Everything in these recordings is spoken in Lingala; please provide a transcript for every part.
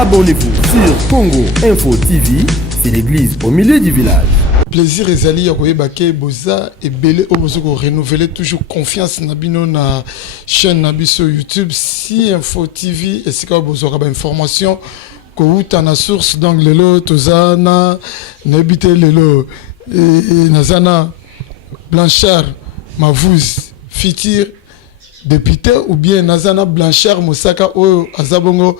Abonnez-vous sur Congo Info TV, c'est l'église au milieu du village. Plaisir ezali ya koyeba ke boza ebele obozo ko renouveler toujours confiance na bino na chaîne na biso YouTube Si Info TV et sika bozo ka information ko uta na source donc lelo tozana nebite lelo nazana Blanchard Mavuz Fitir député ou bien nazana Blanchard Mosaka o azabongo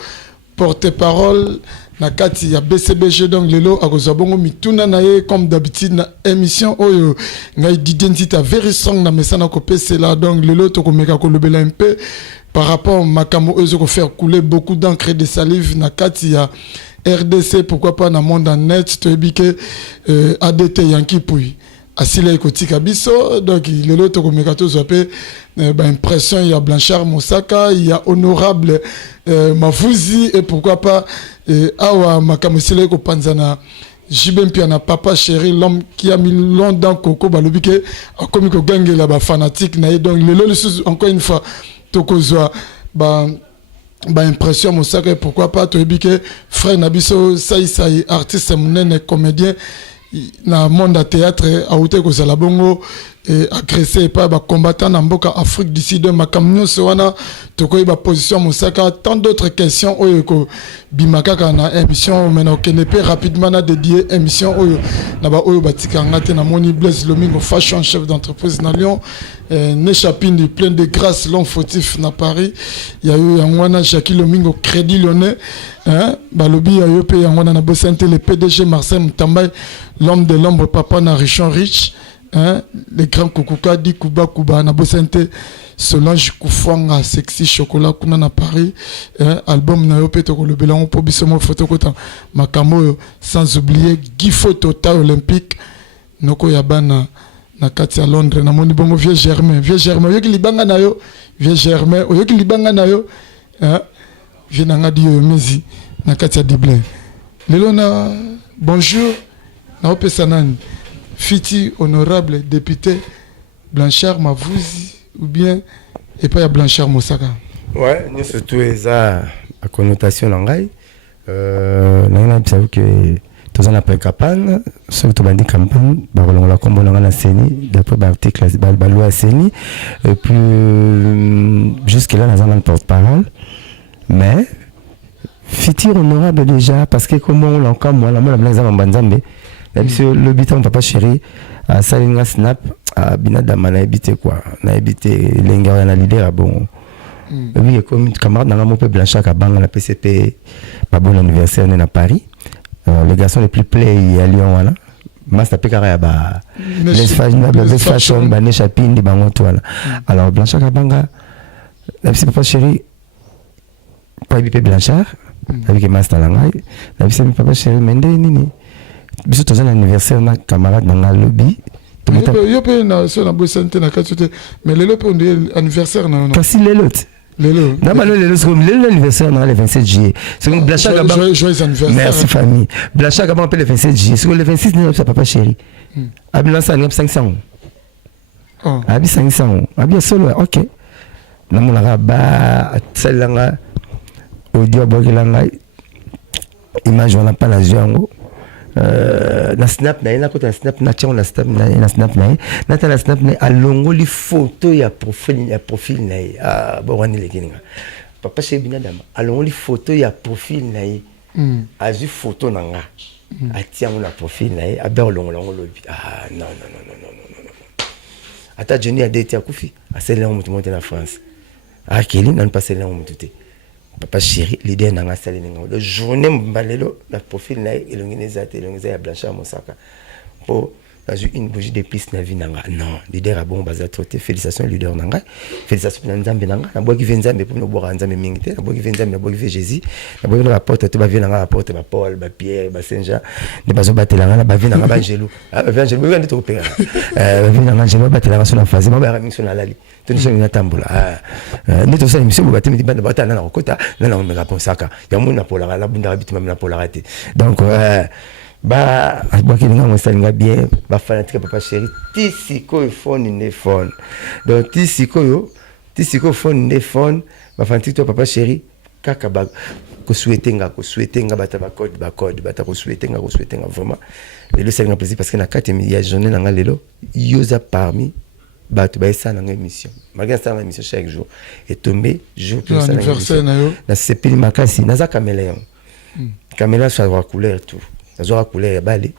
porte-parole na kati ya BCBG donc lelo akozabongo mituna na ye comme d'habitude na émission oyo ngai d'identité very strong na mesana ko pesela donc lelo to ko meka ko lobela un peu par rapport makamo oyo ko faire couler beaucoup d'encre de salive na kati ya RDC pourquoi pas na monde en net to ebike ADT Yankee Pouy asila ekotika biso donc lelo to ko meka to zape impression il y a Blanchard Mosaka il y a honorable Mavuzi et pourquoi pas awa makamosile ko panzana Jibempia na papa chéri l'homme qui a mis longtemps Coco balobike comme ko gangela ba fanatique na donc lelo encore une fois to kozwa ba impression Mosaka et pourquoi pas to ebike frère Nabiso sai artiste munene comédien na monde à théâtre a outé ko sala bongo agressé par ba combattant na mboka Afrique du Sud makamnyo sowana to ko ba position Mosaka tant d'autres questions oyo ko bimaka na émission mena kenepe rapidement na dédié émission oyo na ba oyo batika ngate na moni Blaise Lomingo fashion chef d'entreprise na Lyon ne chapine plein de grâce long fautif na Paris il y a eu yangwana Jackie Lomingo Crédit Lyonnais balobi ya yo pe yangwana na bosante le PDG Marcel Mutambay l'homme de l'ombre papa na Richon Rich les grands kukuka di kuba na bosante Solange Koufouanga sexy chocolat kuna na Paris album na yo pe to ko lobela on po biso mo photo kota makamo sans oublier Gifo Total Olympique noko ya bana na kati à Londres na moni bongo vieux Germain yoki libanga na yo vieux Germain yoki libanga na yo vieux nanga di yo mezi na kati ya Dublin lelo na bonjour na opesa nani Fiti honorable député Blanchard Mavuz ou bien et pas ya Blanchard Mosaka ouais ni surtout eza a connotation langai na bisa que tozana après campagne surtout bandi campagne ba kolongola kombo na seni d'après ba article ba loi seni et puis jusque là nous avons porte-parole mais Fitir honorable déjà parce que comment on l'encore moi la blague en banzambe monsieur le bitan papa chéri à salinga snap à binada mana habité quoi na habité lenga na leader bon oui comme camarade na mon peu Blanchard à banga la PCP pas bon anniversaire na Paris les garçons les plus play à Lyon voilà master pekara ba les fashion ba ne chapine di bango voilà alors Blanchard à banga la papa chéri pas bipé Blanchard avec master langai la papa chéri mende nini biso toza na anniversaire na camarade na lobby yo pe na so na bosante na katute mais lelo pe on anniversaire na non kasi lelo na ba lelo c'est comme lelo anniversaire na le 27 juillet c'est comme Blanchard Gabon joyeux anniversaire merci famille Blanchard Gabon appelle le 27 juillet c'est le 26 ne pas papa chéri abila ça 500 abi 500 abi solo OK na mona ba tselanga audio bogelanga image on n'a pas la jango na snap na kota snap na tion na snap na snap na ta snap na alongo li photo ya profil na bo wani lekinga papa chez binadama alongo li photo ya profil na azu photo nanga atia na profil na aba longo lobi non ata Johnny a date ya kufi asele mutu monte na France akeli na passer là mutu te papa chéri l'idée nanga sali ninga le journée mbalelo la profil na elongeza ya Blanchard Mosaka po azu une bougie de plus na vie nanga non leader a bon baza troté félicitations leader nanga félicitations na nzambe nanga na boki venzambe pour no boka nzambe mingi te na boki venzambe na boki Jésus na boki na porte to ba vie nanga porte ba Paul ba Pierre ba Saint-Jean de bazo batelanga na ba vie nanga ba Angelo Angelo bo ndito opera vie nanga Angelo batelanga sur la phase ba ba mission na lali toniso na tambola ndito sa mission bo batemi banda batana na kota na na me raponsaka ya mona pola la bunda bitima na pola raté donc ba abokilinga mosalinga bien ba fanatique papa chéri tisiko phone ne phone donc tisiko phone ne phone ba fanatique to papa chéri kaka ba ko souhaiter nga bata ba code bata ko souhaiter nga vraiment lelo c'est un plaisir parce que na 4 ya journée nga lelo yoza parmi bato ba esa na émission malgré ça na émission chaque jour et tombé jour pour ça na sepeli makasi naza caméléon caméléon ça doit couleur tout ça doit couleur ya balé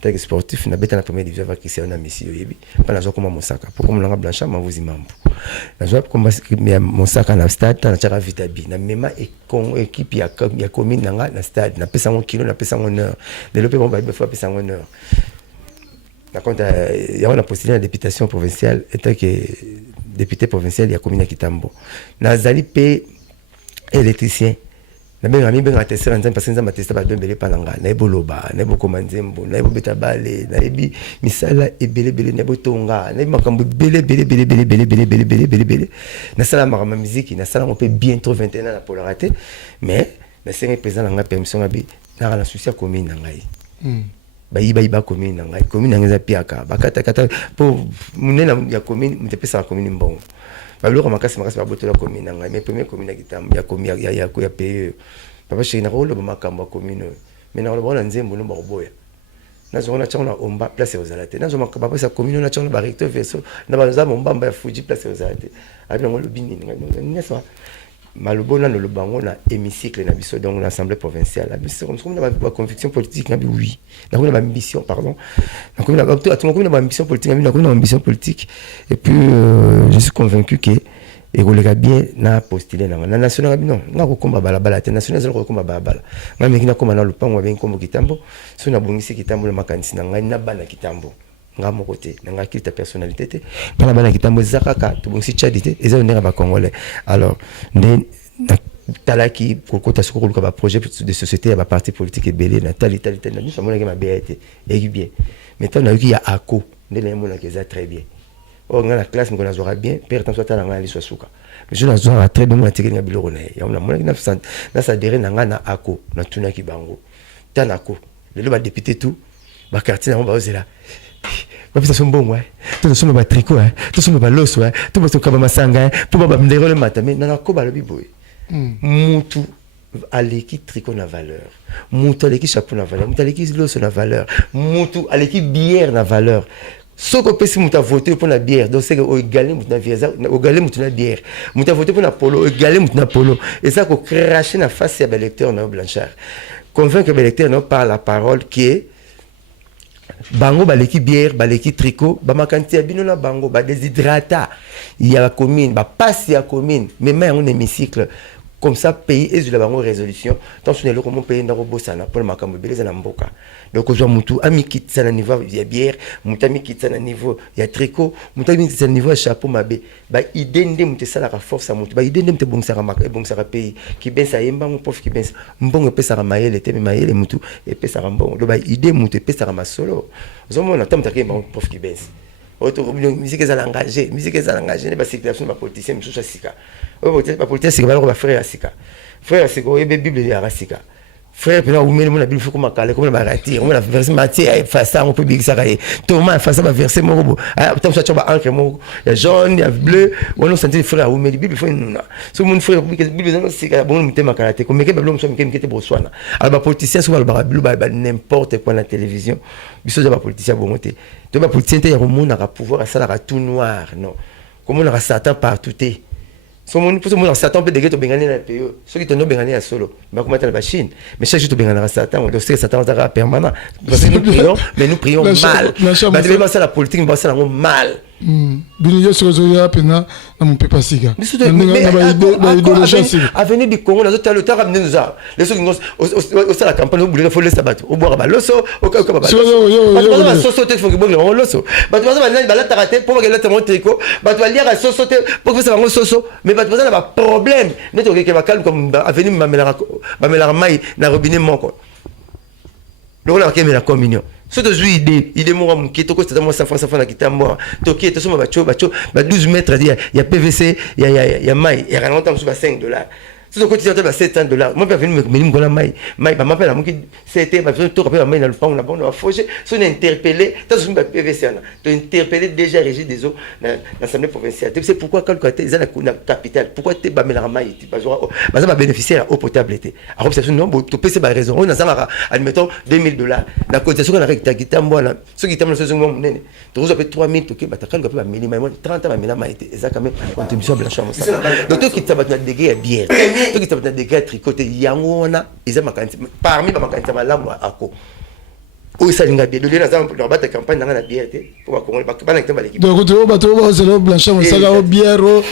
tant que sportif na beta na première division va Christian na Messi yebi pa nazo koma Mosaka pour comme langa blancha mavuzi mambo nazo koma Mosaka na stade na chaka vitabi na mema équipe ya commune nanga na stade na pesa 1 kilo na pesa 1 heure de l'opé bon ba fois pesa 1 heure na compte ya on a postulé la députation provinciale étant que député provincial ya commune ya Kitambo nazali pe électricien na benga tester nzambe parce que nzambe tester ba dombele palanga na eboloba na ebokoma nzembo na ebobeta bale na ebi misala ebele na botonga na makambo bele na sala makama musique na sala on peut bien trop 21 ans pour le rater mais c'est président nga permission ngabi na la souci ya commune na ngai ba commune na ngai commune nga za piaka bakata pour munena ya commune mtepesa commune mbongo baloko makasi ba botola commune ngai mais premier commune ya Kitambo ya commune ya PE papa chéri na rolo ba makambo commune mais na rolo na nzembo no baboya na zona chana omba place aux alate na zona ba pesa commune na chana ba recteur verso na ba za mbamba ya Fuji place aux alate abi ngolo bini ngai ça malobona no lobango na hémicycle na biso donc l'assemblée provinciale la biso comme na ba conviction politique na bi oui na ko na ba ambition pardon na ko na ba ambition politique na ko na ambition politique et puis je suis convaincu que et kolega bien na postuler na national non na ko komba balabala te national zelo ko komba balabala na meki na koma na lupango ba nkombo Kitambo so na bongisi Kitambo le makanisi na ngai na bana Kitambo nga mo côté nga kilita personnalité te na bana Kitambo zakaka to bongisi chadité et ça ba congolais alors ne talaki kokota soko ko ba projet de société ba parti politique et belé na tali na nous sommes na BAT et bien maintenant na y a ACO ndele mo na keza très bien on a la classe on a zora bien père tant soit na ngali so suka mais je na zora très bien mo na tekenya biloko na ya on a mo na ça adhéré na nga na ACO na tuna ki bango tanako le ba député tout ba quartier na ba ozela ba pisa so mbongo to so ba tricot to so ba loso to ba so kaba masanga pour ba mndero le matame na ko ba lo biboy mutu aleki tricot na valeur mutu aleki chapeau na valeur mutu aleki loso na valeur mutu aleki bière na valeur soko pesi mutu a voté pour la bière donc c'est que o égalé mutu na bière o égalé mutu na bière mutu a voté pour la polo o égalé mutu na polo et ça ko cracher na face ya l'électeur na Blanchard convaincre l'électeur non par la parole qui est bango baleki bière baleki tricot ba makanti ya bino na bango ba déshydrata ya commune ba passe ya commune mais même on hémicycle comme ça pays et la bango résolution tant sur le comment pays ndako bosana pour makambo beleza na mboka donc ozwa mutu ami kitsa na niveau ya bière mutu ami kitsa na niveau ya tricot mutu ami kitsa na niveau ya chapeau mabe ba idende mutu sala ka force à mutu ba idende mutu bongisa ka maka bongisa ka pays ki bensa yemba mo prof ki bensa mbongo pesa ka mayele te mayele mutu e pesa ka mbongo do ba ide mutu pesa ka masolo ozomona tamta ke mbongo prof ki bensa auto musique ezala engagé ne ba circulation ba politicien mususu sika ba politicien ba ba frère sika e bible ya sika frère pena umene mona bible faut makale comme ba ratir on la verset Matthieu face on peut big ça Thomas face ba verset mo tam ça ba encre mo ya jaune ya bleu on sentit frère umene bible faut nuna so mon frère bible dans sika bon muté makala te comme ke ba blom so ke te Botswana alors ba politicien so ba bible ba n'importe quoi na télévision biso ba politicien bon monter to ba politicien te ya romona ka pouvoir ça la tout noir non comme on a Satan partout te so mon pour mon Satan peut dégager to bengani na pays ceux qui te no bengani à solo ba comment la Chine mais chaque jour to bengani na Satan donc c'est Satan sera permanent parce que nous prions mal ba de ça la politique ba ça mal biniyo sozoya pena na mon papa siga avenir du Congo na zo le temps ramener nous a les ceux qui au ça la campagne au faut laisser battre au boire ba loso au ka ba ba sosote faut que bon le loso ba tu vas ba la taraté pour que le montre tricot ba tu vas lire à sosote pour que ça va soso mais ba tu vas avoir problème net au que va calme comme avenir mamela mai na robinet moko le rôle à la communion ce que j'ai idée moi mon qui toko c'est moi ça na Kitambo to qui est bacho ba 12 mètres il y a PVC il y a mai il y a longtemps sur $5 Si on continue à $700, moi, je vais venir me dire, mais je m'appelle à mon qui c'était, je vais tout rappeler, dans le fond, on a fauché, si on est interpellé, tu as un PVC, tu as interpellé déjà Régis des eaux dans l'Assemblée provinciale. C'est pourquoi, quand tu as la capitale, pourquoi tu es la maille, tu vas bénéficier à eau potable. Alors, c'est non, tu peux pas raison. On a, admettons, $2,000. La cotisation, on a récupéré, ceux qui t'aiment le saison, tu as fait 3,000, tu as minimum 30 ans, c'est quand même contribution blanchiment. Donc, tout qui t'a des à bière. Tout qui t'a des gars tricotés, Yangona, ils ont parmi les magasins à l'âme à quoi. Où ça l'inga bien. De là, dans la campagne, dans la bière, pour qu'on ne pas l'équipe. Donc, tu vas c'est le blanchiment, ça va au bière, au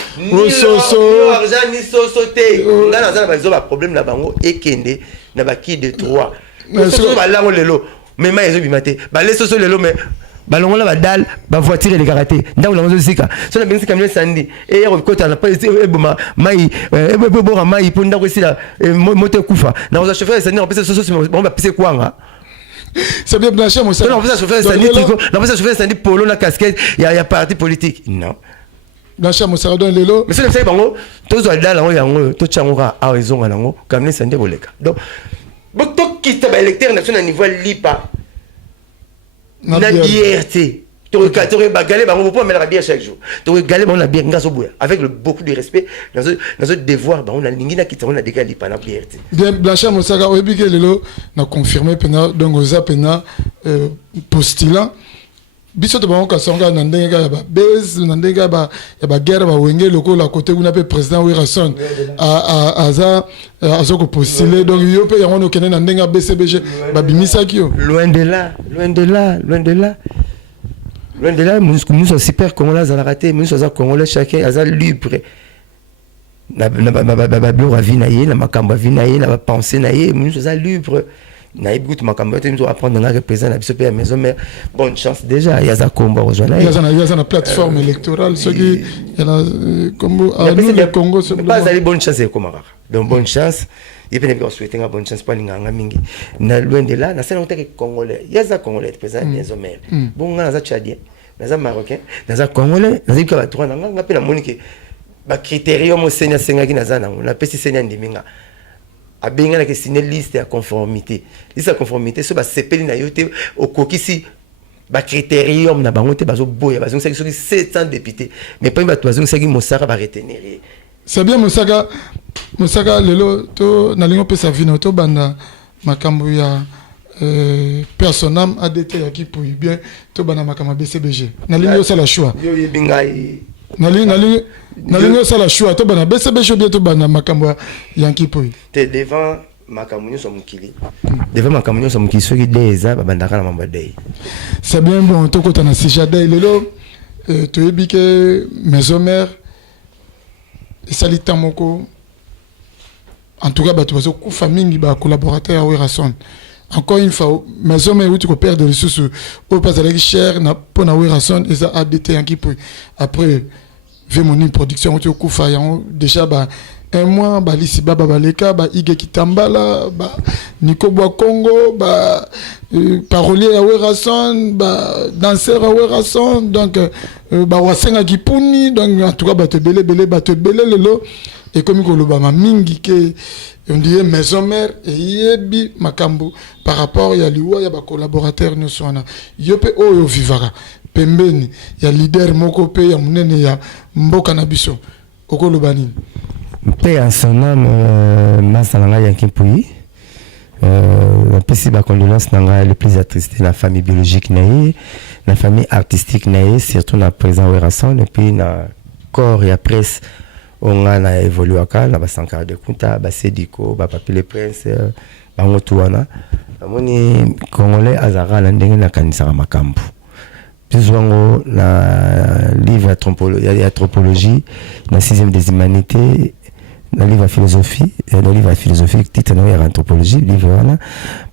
soso. Ni soso, là, dans un problème là-bas, et kende, n'a pas qui de trois. Soso, là, on le lot. Mais moi, ils ont bimaté. Les soso, le lot, mais. Balon la badal ba voiture les karaté ndaw la ngozika so na benzi kamile sandi e rekota na pas eboma mai ebora mai pour ndako sila moto kufa na oza chauffeur sandi on peut se on va pisser quoi c'est bien blanchir mon ça on peut chauffeur sandi tricot on peut chauffeur sandi polo na casquette il y a parti politique non blanchir mon ça donne lelo mais c'est le fait bango to zo dala ngo yango to changora a raison nango kamile sandi boleka donc to quitte ba électeur national niveau lipa na bière tu regardes galé bah on peut mettre la bière chaque jour tu regardes on a bière avec beaucoup de respect dans ce devoir bah on a l'ingina qui on a des galé pas la bière bien Blanchard Mosaka oyebi ke lelo na confirmer pena donc oza pena postulant biso to bango kasonga na ndenge ya ba base na ndenge ya ba guerre ba wenge loko la côté où na pe président Wilson aza azoko postuler donc yo pe yango no kene na ndenge ya BCBG ba bimisa kio loin de là nous sommes super congolais à la raté nous sommes congolais chacun a libre na bio vie naie na makamba vie naie na pensée naie nous sommes libre na écoute makamba nous apprendre à représenter la biso pe maison mais bonne chance déjà il y a ça combat rejoindre il y a une plateforme électorale ce qui il y a comme à nous le Congo c'est pas aller bonne chance comme rare donc bonne chance et puis nous souhaitons bonne chance pour l'inganga mingi na loin de là na c'est longtemps que congolais il y a ça congolais président maison mère bon na za tchadien na za marocain na za congolais na za ka trois na nga pe na monique ba critérium au senya senga ki na za na na pesi senya ndiminga abenga na que signer liste à conformité ce ba sepeli na yote au kokisi ba critérium na bango te bazo boya bazo saki 700 députés mais pas bazo saki Mosaka ba retenir c'est bien Mosaka lelo to na lingo pesa vino to banda makambo ya personnam ADT ya ki pour bien to banda makambo BCBG na lingo ça la choix yo yebingai na lingo ça la choix to banda BCBG bien to banda makambo ya ki pour te devant makambo so mukili devant makambo so mukili soki deza babandaka na mamba dei c'est bien bon to kota na sijadei lelo to yebike maison mère et salita moko en tout cas bato bazo kufa mingi ba collaborateur wa Rason encore une fois maison mais où tu peux perdre les sous au pas avec cher na pour na Rason et ça ADT en qui peut après Vemoni production tu kufa déjà ba un mois ba lisi baba baleka ba Ige Kitambala ba Nico Boa Congo ba parolier à Rason ba danseur à Rason donc ba wasenga kipuni donc en tout cas ba te belé lelo et comme ko lobama mingi ke on dit maison mère et yebi makambo par rapport ya liwa ya ba collaborateur nous sona yope oyo vivara pembeni ya leader moko pe ya munene ya mboka na biso oko lobani pe en son âme masalanga ya kimpui la pesi ba condolence nanga le plus attristé la famille biologique naie la famille artistique naie surtout na président Werason et puis na corps et presse on a évolué à Kala, ba Sankara de Kunta, ba Sediko, ba Papi le Prince, ba Ngotuana. Amoni Congolais azara na ndenge na kanisa makambu. Bizwango na livre anthropologie, na 6e des humanités, na livre philosophie, titre na anthropologie, livre wana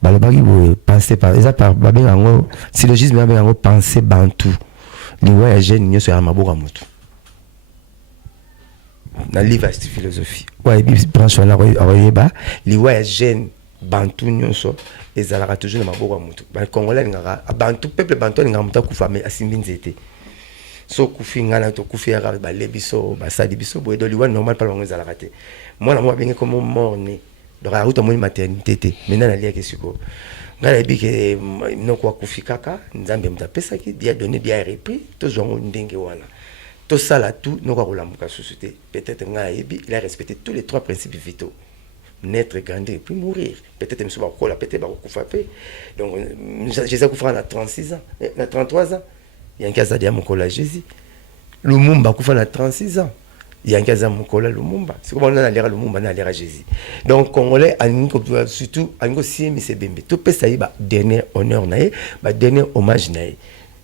ba le bagi bo penser par ba bengango syllogisme ba bengango penser bantu. Liwa ya jeune nyoso ya maboka mutu. Na livre philosophie ouais branche na royeba liwa ya jeune bantu nyonso ezalaka toujours na maboko ya mutu ba congolais ngaka bantu peuple bantu ngaka muta kufa mais asimbi nzete so kufi ngana to kufi ya ba lebiso ba sadi biso boy do liwa normal pas bango za la raté moi na moi bien comme morné donc la route mon maternité maintenant na lia ke siko ngala bi ke no kwa kufi kaka nzambe mtapesa ki dia donné dia repris to zongo ndenge wana to sala tout no kwa kolamuka société peut-être ngala yebi il a respecté tous les trois principes vitaux naître, grandir et puis mourir. Peut-être que je vais peut-être donc Jésus a à 36 ans, à 33 ans. Il y a un cas à mon collège Jésus. Le Mumba a 36 ans. Il y a un cas à mon collège le Mumba. C'est comme on a l'air le Mumba, on a l'air à Jésus. Donc Congolais, surtout, on a aussi mis ses bébés. Tout peut ça y dernier honneur naïe, dernier hommage naïe.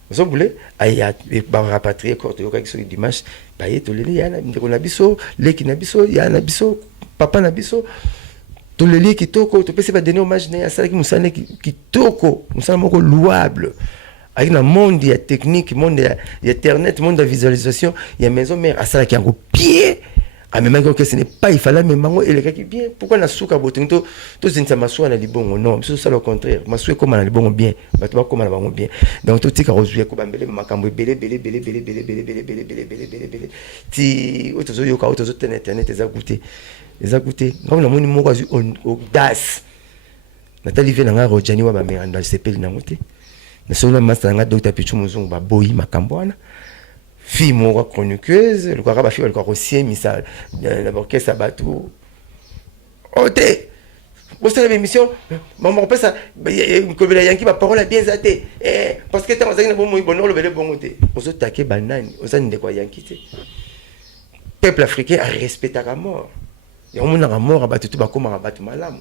Vous voulez, il y a rapatrier corps de yoga sur le dimanche. Il y a un abisso, l'équipe nabisso, il y a un abisso, papa nabisso. Tout le lit qui toko, tu peux se donner hommage à ça qui toko, nous moko louable. Avec le monde, il y a technique, le monde, il y a internet, le monde de visualisation, il y a maison mère à ça qui a un pied. Ah mais même que ce n'est pas il fallait mais mango et les gars qui bien. Pourquoi na souka botinto to zinsa maswa na libongo non, c'est ça le contraire. Maswa comme na libongo bien, batwa comme na bango bien. Donc tout tika rozuye ko bambele makambo belé ti otozo yoka otozo internet za goûter. Les a goûté. Comme la moni moko azu audace. Nathalie vient nga rojani wa ba me anda sepeli na ngote. Na solo master nga docteur Pichu Muzungu ba boyi makambwana. Fille moko chroniqueuse, le kwa ba fille le kwa rossier misa na orchestre batu. Ote. Vous savez l'émission, maman pesa ko bela yanki ba parole bien zaté. Parce que tant ozaki bon bonheur le bele bongote. Ozo taquer banani, ozani de kwa yanki te. Peuple africain a respecté à mort. Il y a un monde à mort à battre tout comme à battre malam.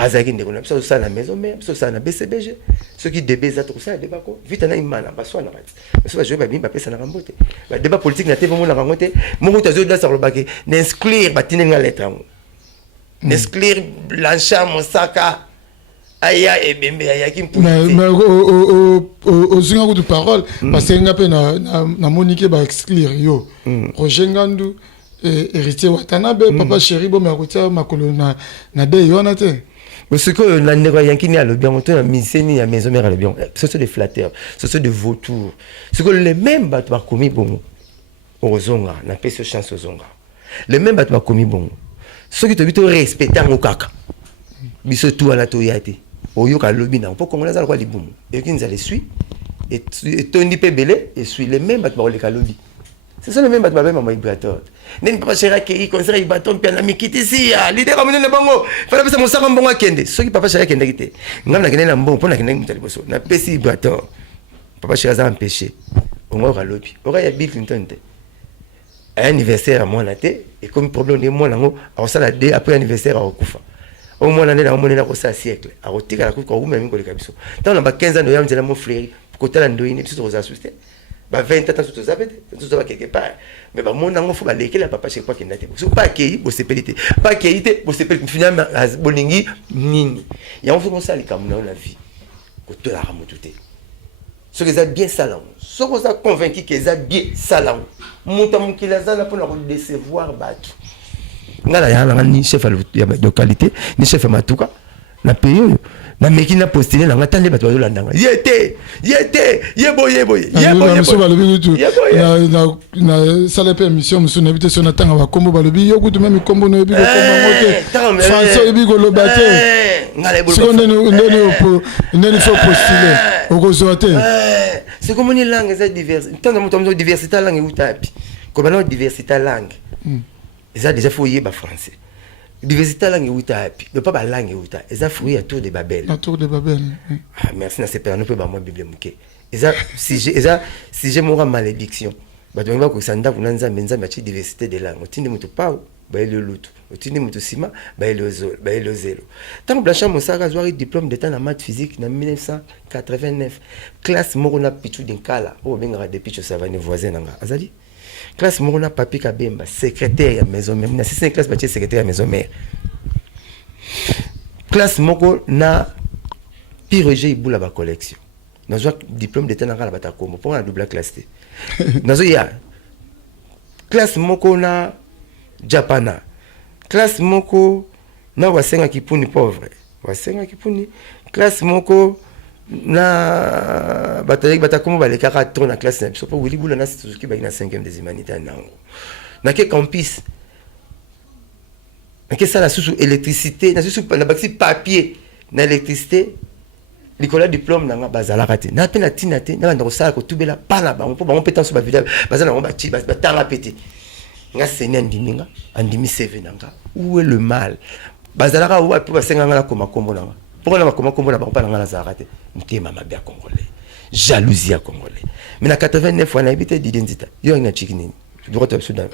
Azaki ne connaît pas ça la maison même, ça na BCBG. Ceux qui débaisent tout ça débat quoi. Vite na imana ba so na rat. Mais ça je vais bien pas ça na rambote. Ba débat politique na te vraiment na rambote. Mon route azo dans sur le baquet, n'inscrire batine na lettre. N'inscrire Blanchard Mosaka. Aya et bembe aya qui me mais au zinga de parole parce que ngapé na Monique ba exclure yo. Roger Ngandu héritier Watanabe papa chéri bo makotia makolo na de yonate. Parce que la négo yanki ni a le bien monté na miseni ya maison mère le bien. Ce sont des flatteurs, ce sont des vautours. Ce que les mêmes bat ba komi bon au zonga na pese chance au zonga. Les mêmes bat ba komi bon. Ce qui te bito respecter ngo kaka. Biso tout ala to yate. Oyoka lobi na po kongola za kwa libumu. Et qui nous allait suit et Tony Pebele et suit les mêmes bat ba le kalobi. C'est ça le même battement maman Ibrator. N'est pas cher qui conseille bâton puis na mikiti si leader comme le bango. Fallait pas mon saka mbongo kende. Ce qui papa cher kende kité. Ngam na kende na mbongo pona kende mutali boso. Na pesi Ibrator. Papa cher za empêché. Ongo ka lobi. Ora ya Bill Clinton te. Anniversaire à moi na te et comme problème de moi nango a ça la dé après anniversaire à okufa. Au moins l'année na mo na ko ça siècle. A rotika la ko même ko le kabiso. Tant na ba 15 ans de yam zela mo frère. Côté la ndoine tout aux assustés. Bah 20 ans tout ça quelque part mais bah mon nango faut ba leke la papa chez quoi qu'il n'a pas pas qui bo sepelité pas qui bo sepelité finalement bolingi nini ya on fait comme ça les comme dans la vie que tout la ramoute tout ce que ça bien salon ce que ça convaincu que ça bien salon montam qui la za pour la décevoir battu ngala ya ni chef de localité ni chef matuka na pays na meki na postulé na ngatande bato bazo landanga yete yeboye monsieur balobi tout na sala pe émission monsieur na bité sona tanga ba kombo balobi yo kutu même kombo no biko kombo ngote François biko lobate seconde ne faut postuler au gozoate c'est comme une langue ça diverse tant de diversité langue utapi comme na diversité langue ça déjà faut y ba français diversité langue utapi ne pas langue uta ça fruit à tour de Babel ah merci na c'est pas nous peut ba moi bible muke ça si j'ai mon malédiction ba to ngba ko sanda kunanza menza machi diversité de langue otindi mutu pa ba le lutu otindi mutu sima ba le zelo tant Blanchard Mosaka zoari diplôme d'état en maths physique en 1989 classe morona pichu dinkala o benga de pichu savane voisin nga azali classe morona papi kabemba secrétaire à maison mère na c'est classe bâtie secrétaire à maison mère classe moko na piroger ibula ba collection nazo diplôme d'état na kala bata kombo pour la double classe té nazo ya classe moko na japana classe moko na wasenga kipuni pauvre wasenga kipuni classe moko na bata comme les caractères na classe na pas Willy Boula na Suzuki ba na 5e des humanités nango na ke campus na ke ça la sous électricité na sous na baxi papier na électricité Nicolas diplôme na bazala raté na pe na tinate na ndako sala ko tubela pana ba on peut ba pétence ba vida bazala on ba ti ba tanga pété nga seni andiminga andimi CV nanga où est le mal bazala ka ou pe ba senga na koma kombo nanga pourquoi na koma kombo na ba pa na za raté mtema mabia congolais jalousie à congolais mais na 89 fois na habité d'identité yo nga chikinini droit au Soudan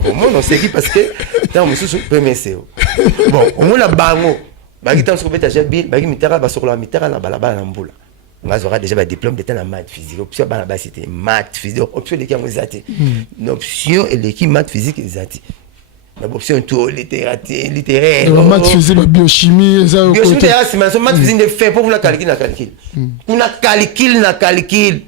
comment on sait qui parce que dans mon sous PMCO bon on la bango ba gitan sur beta jabil ba mitara ba sur la mitara na balaba na mbula ngazo ra déjà ba diplôme d'état na maths physique option ba na c'était maths physique option de qui on zati l'option et l'équipe maths physique zati la option tout littéraire maths physique biochimie ça biochimie c'est maths physique de fait pour la calcul kuna calcul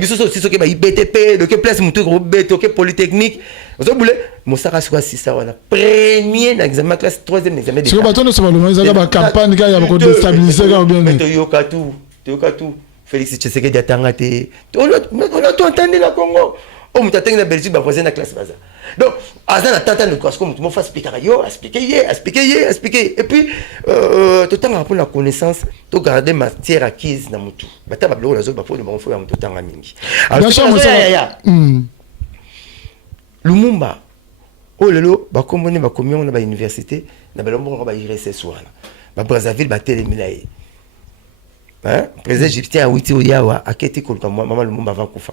biso so siso ke ba IBTP de que place mutu gros beto que polytechnique vous voulez mosaka soit 6 wana premier na examen classe 3e examen de c'est pas ton ça va le ça ba campagne ga ya ko déstabiliser ga bien to yoka tout Félix Tshisekedi atangate on a tout entendu na Congo o mutatenga na Belgique ba voisin na classe baza donc azan na tata de quoi comme tout le monde fait expliquer et puis tout temps pour la connaissance to garder matière acquise na mutu bata ba blo la zo ba faut ya mutu tanga mingi alors Lumumba oh lelo ba kombone ba komion na ba université na ba lombo ba IRSS wana ba Brazzaville ba téléminaye hein président égyptien Awiti Oyawa aketi kolka maman Lumumba va kufa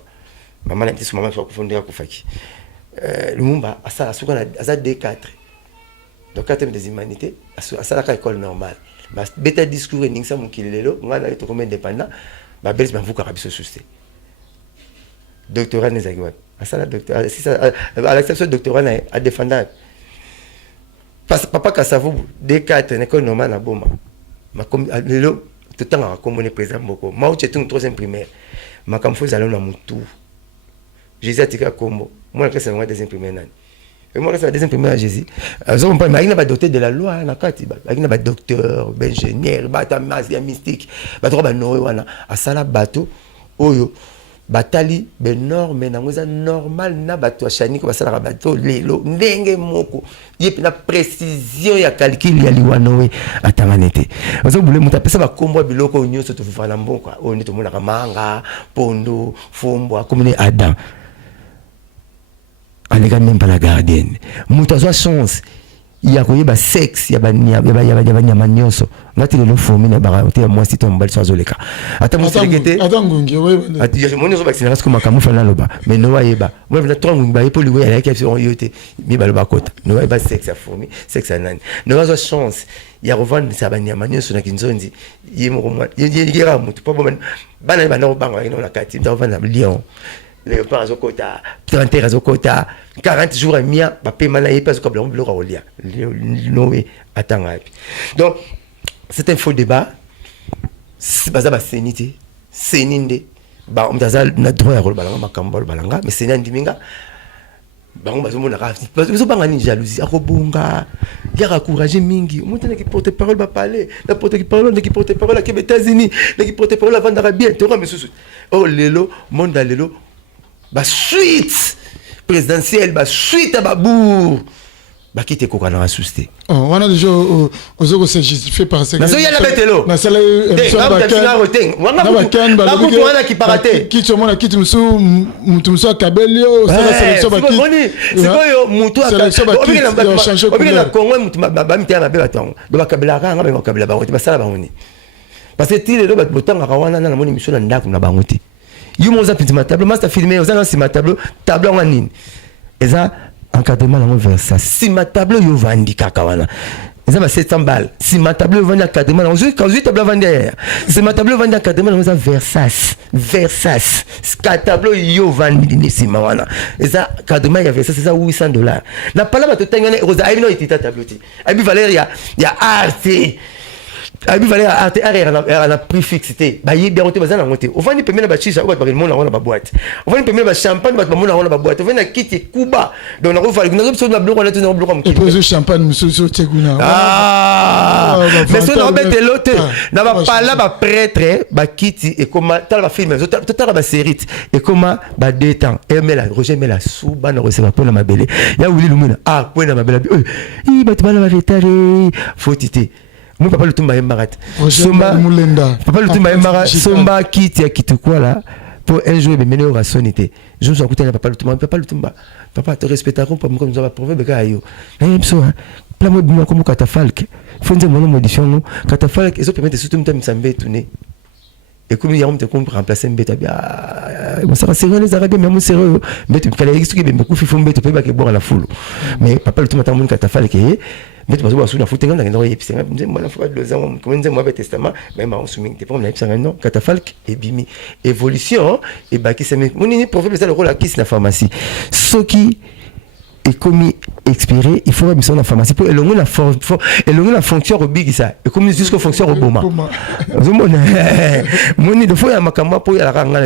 maman na tisu maman so kufondera kufaki Lumumba asala suka aza D4 donc 4e des humanités asala ka école normale ba beta discours ning sa mukilelo ngana to comme indépendant ba belge ba vuka biso susté doctorat nezaki wat asala doctorat si ça à l'exception doctorat na a défendre parce papa Kasavu D4 école normale na boma ma comme lelo tout temps comme on est président Mboko moi j'étais en 3e primaire ma comme faut aller na mutu Jésus atika Kombo moi la classe en 2e primaire nani et moi la 2e primaire Jésus on pas imaginer ba doté de la loi na kati ba ba docteur ba ingénieur ba tamasi mystique ba trop ba noé wana asala bateau oyo batali be norme na ngoza normal na bato achani ko basala bateau lelo ndenge moko yepi na précision ya calcul ya liwanowe atanganete ozo bule muta pesa ba kombo biloko nyoso to fufana mbonko o ni to mona kamanga pondo fombo comme Adam alega même pas la gardienne muta zo chance ya koyeba sexe ya banyama nyonso ngati lelo fomi na bara te moi si tombal so azoleka ata mo selekete atangungi we ati mo nyoso vacciner parce que makamu fa na loba mais no wayeba moi na trois ngungi ba epoli we ya kepsi on yote mi baloba kota no wayeba sexe ya fomi sexe ya nani no wazo chance ya revendre sa banyama nyonso na kinzonzi yemo moi yera mutu pa bana bana obanga ina na kati ndavana lion les parents au quota 30 au quota 40 jours et mia ba paiement na yepa ko blanc bleu rolia noé atanga donc c'est un faux débat baza ba sénité séninde ba mtaza na droit ya rôle balanga makambol balanga mais sénande ndiminga bango bazomona rafi parce que banga ni jalousie akobunga ya encourager mingi mutana qui porte parole ba parler na porte parole qui porte parole à États-Unis qui porte parole avant d'Arabie to mais oh lelo monde lelo ba suite présidentielle ba suite à Babour ba kite ko kana asuste on a déjà aux se justifier par ça na so ya la betelo na sala wana ki parate ki to mona ki tumso kabelio sala sélection ba ki sikoyo mutu obikela Congo mutu ba mitya ba batongo ba kabela kanga ba kabela ba ba sala ba ngoni parce que tile do ba botanga ka wana na moni mission na ndako na bangote yo moza pintima tableau master filmé oza na sima tableau ngani nini eza encadrement na versa sima tableau yo vandi kaka wana eza ba 700 balles sima tableau yo vandi encadrement na quand je tableau vandi sima tableau vandi encadrement na eza versas ska tableau yo vandi ni sima wana eza encadrement ya versas eza $800 na pala ba to tengane rosa ayi no itita tableau ti abi Valeria ya arte abi fallait à la préfixité ba yi bien bazana ngote on va ni pemela ba chicha ba le monde na ba boîte on va ni pemela ba champagne ba monde na ba boîte on va na kiti kuba donc on va na besoin de bloc on a tout bloc comme et puis champagne monsieur Tcheguna mais so na bete lote na ba pala ba prêtre ba kiti et comment tal ba film tal ba série et comment ba détend et mela Roger mela suba na recevoir pour la mabele ya wili lumuna pour na mabele i ba tbala ba vetare fotité moi papa le tumba yembarat somba papa le tumba yembarat somba kiti ya kitukwa là pour un jour de mener au rationalité je me suis écouté papa le tumba papa te respecteront pas comme ça va proverbe ka yo so la mode moi comme catafalque faut dire mon modification catafalque ils ont permis de surtout me sambe tourner et comme il y a te comprendre remplacer mbeta bien ça va sérieux les arabes mais moi sérieux mais tu fallait expliquer mais beaucoup faut mbeta pas que boire la foule mais papa le tumba ta mon catafalque mais tu vas voir sur la photo quand on est puis c'est moi la fois de 2 ans comme on moi testament mais on soumis t'es pas on a ça non catafalque et bimi évolution et bah qui c'est mon ni prophète ça le rôle à qui c'est la pharmacie ce qui est commis expiré il faut remettre ça dans la pharmacie pour éloigner la fonction au big ça et comme jusqu'au fonction au boma mon ni de fois il y a makamba pour la ranga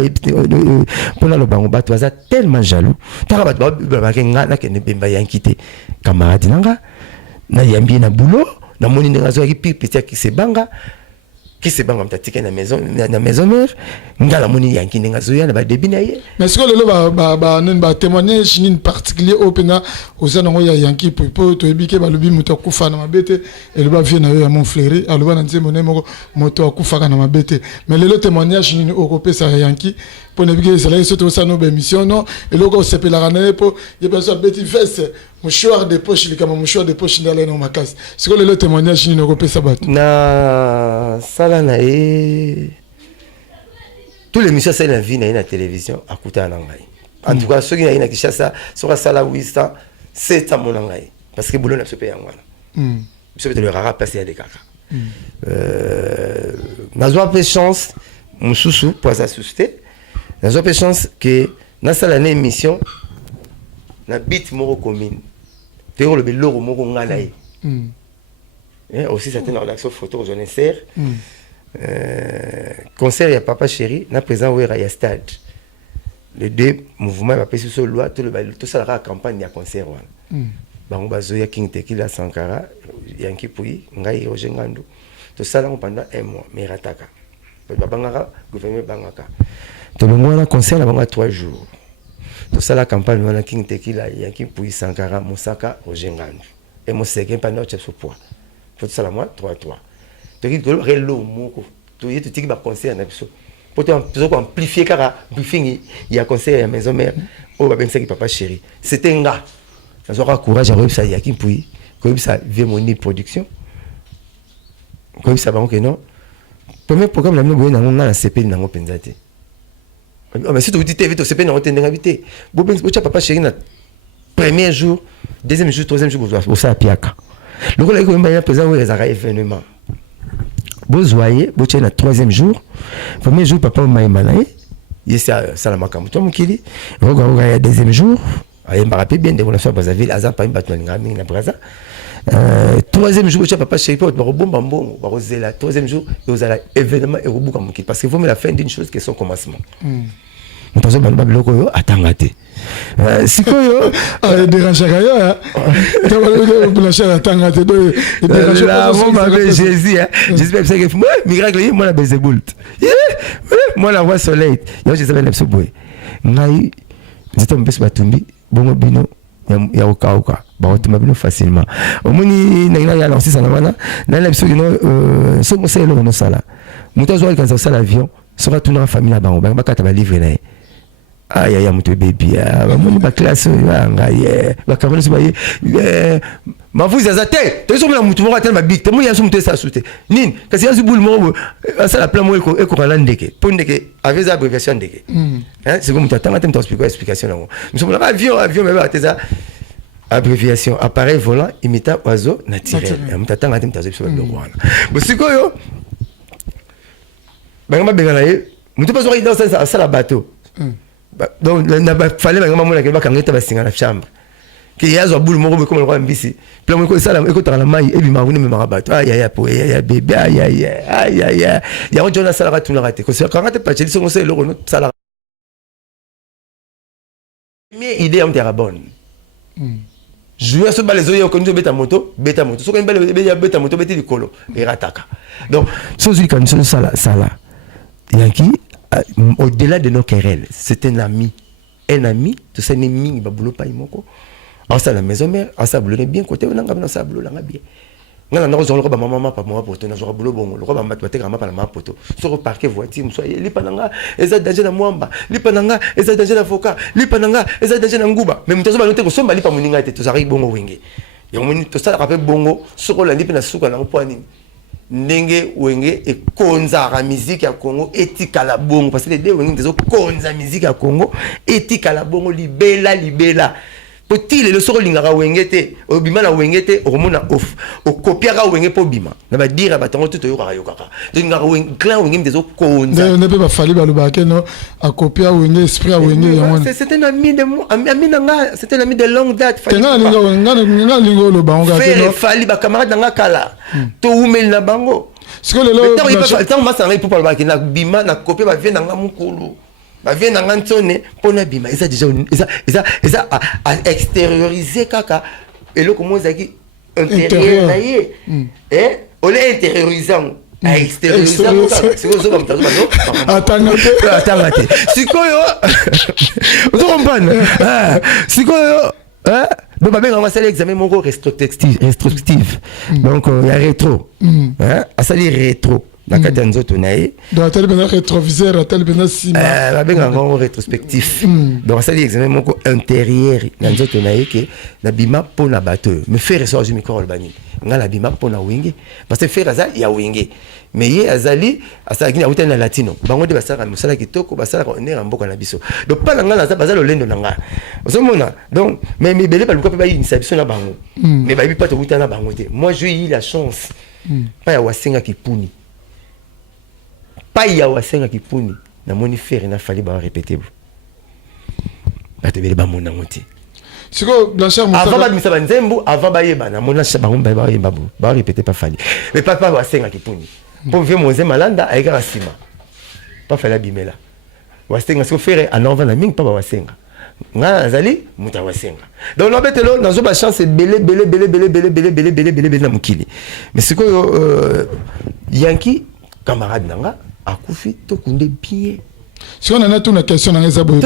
pour la bango ba tu as tellement jaloux ta ba ba ngana que ne bemba yankité camarade nanga na yambi na boulot na moni ngazo ki petit qui se banga mtatika na maison mère ngala moni yanki ngazo ya na ba débit na ye mais ce que le ba témoignage ni particulier opena ozana ngo ya yanki po to ebike ba lobi moto kufa na mabete et le ba vient na ya mon frère aloba na nzembo moko moto kufa na mabete mais le témoignage ni européen ça yanki pour ne pas ça là surtout ça nos émissions non et le go sepela rané po il besoin petit veste mouchoir de poche comme mouchoir de poche dans les ma casse c'est que le témoignage ni européen ça bat na sala na e tous les émissions c'est la vie na télévision à kuta na ngai en tout cas ceux qui na Kinshasa sera sala 800 c'est à mon ngai parce que boulot na se paye en voilà je vais le rara passer à des caca na zo peu chance mususu pour ça susciter na zo peu chance que na sala na émission na bit moko commune te le beloro moko ngana yi aussi certaines rédactions photo je ne sais concert ya papa chéri na présent wera ya stade les deux mouvements va passer sur loi tout ça la campagne ya concert wana bango bazoya King Tequila Sankara yanki pui ngai Roger Ngandu tout ça là pendant 1 mois mais rataka babangaka gouvernement bangaka to le concert la bango 3 jours tout ça la campagne wana King Tequila yanki pui Sankara Mosaka Roger Ngandu et mon second pendant chef sur poids faut ça la moi 3 to ki to relo moko to yetu tiki ba concert na biso pour te amplifier car briefing il y a concert à maison mère au ba qui papa chéri c'était un gars ça aura courage à réussir ça yanki pui comme ça Vemoni production comme ça banque non premier programme la nous na ngana CP na ngo penzate mais si tu dis TV to CP na ngo tendenga bité bo papa chéri na premier jour deuxième jour troisième jour vous ça piaka le rôle est même présent les arrêts événement vous voyez vous êtes na troisième jour premier jour papa maïmanaye il c'est salama kamuto mukili roga deuxième jour ay mbarapé bien de relation Brazzaville azar pas battu ngami na Brazza troisième jour papa chéri pas robomba mbongo ba rozela troisième jour vous allez événement et robuka mukili parce que vous met la fin d'une chose qui est son commencement Mutazo bana biloko yo atangate sikoyo dérange yo pour la atangate do dérange pas mon Jésus j'espère que moi miracle moi la Bezeboult moi la roi soleil yo je savais l'abso boy ngai j'étais un peu batumbi bongo bino ya okauka ba otuma bino facilement omoni na ya lancer ça na wana na l'abso no so mo selo no sala mutazo alika ça l'avion sera tout dans la famille là ba ba kata ba livrer na aïe aïe muto baby mon ba classe ngaye ba kamera so baye ma vous azate te so mona muto mo atela big te mo ya so muto ça sauter nin kasi ya zubul mo ça la plan mo e ko landeke pondeke avec ça abréviation ndeke hein c'est comme t'attends tu explication là nous sommes là avion mais ba teza abréviation appareil volant imitant oiseau naturel t'attends tu tazo so ba wana bo sikoyo ba ngamba bengala ye muto pas so dans ça la bateau donc il fallait que maman la kangeta basinga na chambre que ya zo boule moko comme le roi mbisi plan moko ça la écoute la mai et bima woni me marabato aïe aïe po aïe bébé aïe aïe aïe aïe ya on jona sala tout la raté que c'est quand tu pas dit son c'est le renault sala mais idée on terra bonne jouer sur les oeufs quand tu beta moto so quand beta moto beta likolo et rataka donc so zuli quand so sala Yankee au-delà de nos querelles c'est un ami tout ça n'est mingi babulo pa imoko en ça la maison mère en ça boulot bien côté on a ngabana ça boulot nga bien ngana na ko ba maman pa moi poto na zo boulot bon ko ba matwate ka mapa na ma poto so ko parquer voiture mso li pananga eza danger na mwamba li pananga eza danger na avocat li pananga eza danger na nguba mais mutazo ba note ko somba li pa muninga te to zari bongo wenge yo moni to ça rappelle bongo so ko la li na suka na mpwani ndenge wenge e konza la musique ya Congo etika la bongo parce que les deux wenge des konza musique ya Congo etika la bongo libela potile le soro lingara wenge te obima na wenge te omona off o copiera wenge po bima na ba dire ba tango tout yoka lingara wenge clan wenge des konza ne peut pas falloir le baquet non à copier wenge esprit à wenge c'est un ami de moi ami nanga c'est un ami de longue date nga lingo lo bango fait fali ba camarade nanga kala to umel na bango ce que le lo tant ma sangai pour parler na bima na copier ba vie nanga mukulu ba vie nanga ntone pona bima ça déjà ça à extérioriser kaka et le comment ça qui intérieur na yé on est intériorisant à extérioriser c'est quoi ça comme ça attends sikoyo vous comprenez sikoyo donc on va faire l'examen mon rétrospective donc il y a rétro à ça les rétro la carte nzoto nae donc tel ben rétroviseur tel ben sima la ben en rétrospectif donc ça l'examen mon intérieur nzoto nae que na bima pour na bateau me faire ressort du micro albani ngala bima pour na wingi parce que faire ça ya wingi mais ye azali asaki na utana latino bango de basaka musala kitoko basala ko nera mboka na biso donc pas ngala za bazalo lendo nanga osomona donc mais belé pas luka pe ba initiation na bango mais ba bi pas to utana bango te moi j'ai eu la chance pas ya wasenga kipuni pas ya wasenga kipuni na moni faire na fali ba répéter ba te belé ba mona ngoti siko blanchard musala avant ba misaba nzembu avant ba yeba na mona bango ba yeba ba répéter pas fali mais pas wasenga kipuni pour vivre mon malanda avec la cima pas faire la bimela wasenga ce faire à nova na ming pas wasenga nga zali muta wasenga donc on bête là dans une chance belé na mukili mais ce que Yankee camarade nanga akufi to kunde bien si on a tout une question dans les abos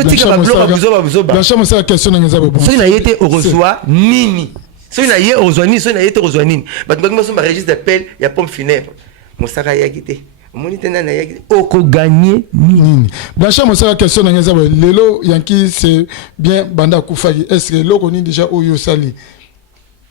blanchard musala question dans les abos so na yete au reçoit nini so na yete au reçoit nini so na yete au reçoit nini ba ngoma so ba registre d'appel ya pompe funèbre Mosaka yagite omoni tena na yagite oko gagner nini blanchard musala question na ngeza lelo Yankee c'est bien banda kufaki est-ce que loko ni déjà oyo sali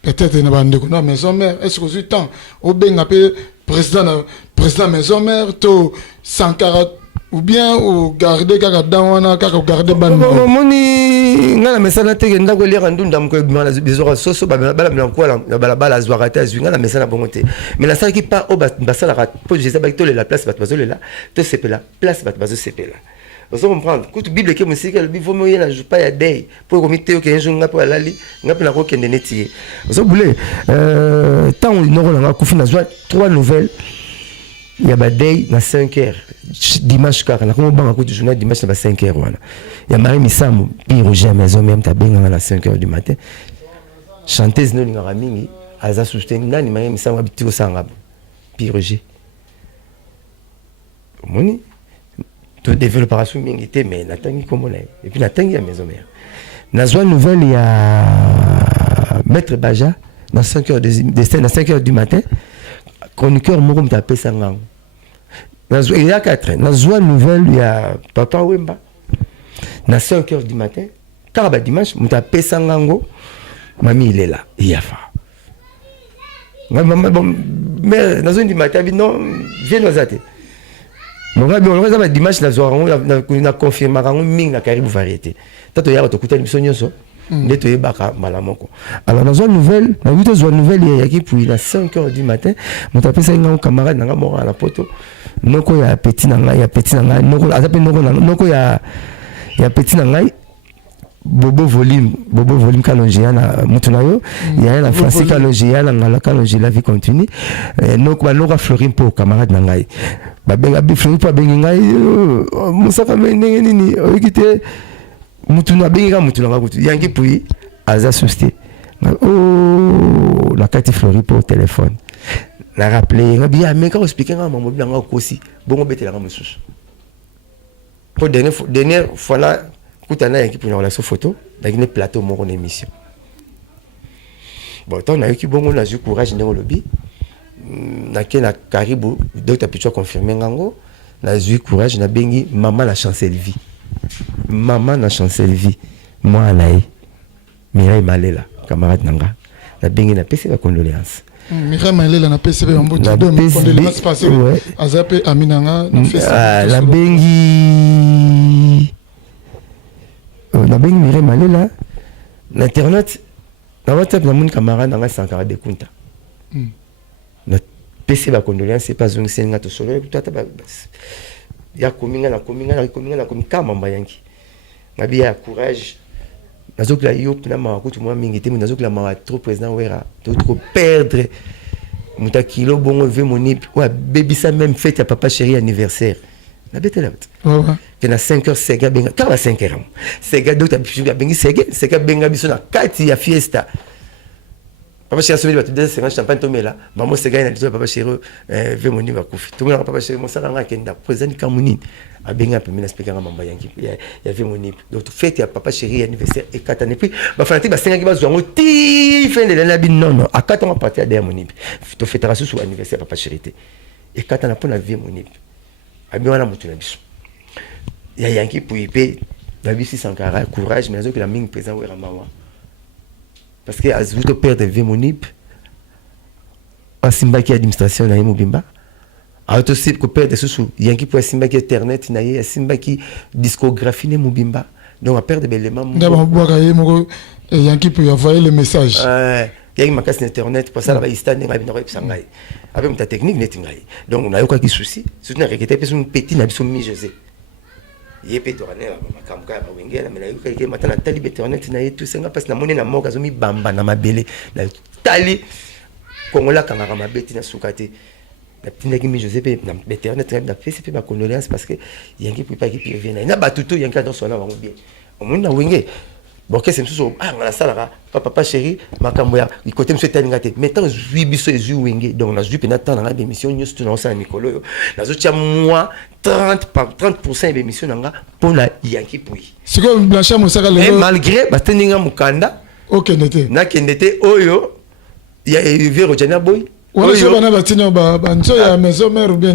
peut-être na bande ko na maison mère est-ce que du temps au benga pe président maison mère to 140 ou bien au garder kaka dawana kaka garder bande omoni ngala mesana te ngenda ko lira ndunda mko bimana bizora soso bala bala bala zwakata zwinga na mesana bongote mais la salle qui pas au basala rat po je sais pas que la place bat bazole là to sepe la place bat bazo sepe là vous comprendre toute bible que musique le bivo moyen la joue pas ya day pour comité que un jour ngapo alali ngapo na ko kende netier vous boulé tant on no na ko fina zwa 3 nouvelles il y a ba day na 5h dimanche car na comme banga ko du journal dimanche na 5h wana ya Marie Misamu puis Roger maison même ta benga na 5h du matin chanteuse no linga mingi aza soutenir nani Marie Misamu habiti ko sanga puis Roger moni to développation mingi te mais natangi comme on et puis natangi ya maison mère na zwa nouvelle il y a maître Baja na 5h de 5h du matin chroniqueur moko mtape sanga il y a 4 na zwa nouvelle il y a papa Wemba na 5h du matin car ba dimanche mtape sangango mami il est là il y a fa bon mais na zone du matin non viens nous até mon gars on va dimanche na zwa na confirmer rango ming na karibu variété tato ya to kutani bisonyoso neto yebaka malamoko alors na zone nouvelle na 8h nouvelle il y a qui puis na 5h du matin mon tapé ça un camarade nanga mora na poto noko ya petit nanga ya petit nanga noko azape noko ya petit nanga bobo volume kalongia na mutunayo ya na Francis kalongia na ngala kalongia la vie continue donc ba loka Florine pour camarade na ngai ba benga bi Florine pa benga ngai musaka ndenge nini okite mutuna benga mutuna ngakutu yangi puis aza souci la carte Florine pour téléphone la rappeler ngabi ya meka expliquer nga maman bilanga kosi bongo betela nga mususu pour dernière fois là kutana yangi pour une relation photo dans une plateau mon émission bon tant na qui bongo na ju courage ndenge lobby na kena karibu docteur Pichwa confirmer ngango na ju courage na bengi maman la Chancellerie moi nae Mireille Malela camarade nanga na bengi na pese ba condoléances Mireille Malela na pese ba mbote de condoléances passé azape aminanga na fesse la bengi na bengi Mireille Malela na internet na WhatsApp na mon camarade na Sankara de Kunta na pese ba condoléances pas zone senga to solo to ta ya kominga na kama mbayangi ngabi ya courage nazokla yo na makutu mwa mingi te nazokla ma trop président wera trop perdre mutakilo bongo ve monip wa baby ça même fête ya papa chéri anniversaire na betela que na 5h sega benga kama 5h sega docteur bisu bengi sega benga biso na kati ya fiesta papa chéri asomeli batu 250 champagne tomela maman sega na papa chéri ve monip bakufi tomela papa chéri mosala nga kenda président kamuni abenga pe mina speaker mamba yangi ya ve monip donc fête ya papa chéri anniversaire et katane puis ba fanatique ba senga ki bazwango ti fin de l'année non akata ma partie de monip to fêtera sur anniversaire papa chéri et katana pour la vie monip abi wana mutu na biso ya yangi puis pe na bisi Sankara courage mais azo que la ming présent wera mawa parce que azuto perdre vie monip asimba ki administration na Mobimba autosip ko perdre sous yangi pour asimba ki internet na ye asimba ki discographie ne Mobimba donc a perdre éléments d'abord boka ye moko yangi pour envoyer le message yangi makas internet pour ça la istan nga bino ko sangai avec ta technique net ngai donc on a yoka ki souci surtout na rekete pe son petit na biso mi José yepe to ranela makamka ba wengela mena yoka ke matana tali internet na ye tout ça nga parce na moni na moka zo mi bamba na mabele na tali kongola kangaka mabeti na sukate na pinaki mi José pe na internet na PCP ba condoléances parce que yangi puis pas qui revient na batuto yangi dans son bango bien au monde na wenge bon que c'est tout ngala sala papa chéri makambo ya côté monsieur taningate maintenant zui biso zui wenge donc na zui pe na temps na émission news tout na ça Nicolo na zo tia moi 30% d'émission nanga pour la yangi puis c'est comme Blanchard Mosaka le malgré bateninga mukanda OK nete na kendete oyo ya Vero Jana boy oyo bana batina banzo ya maison mère ou bien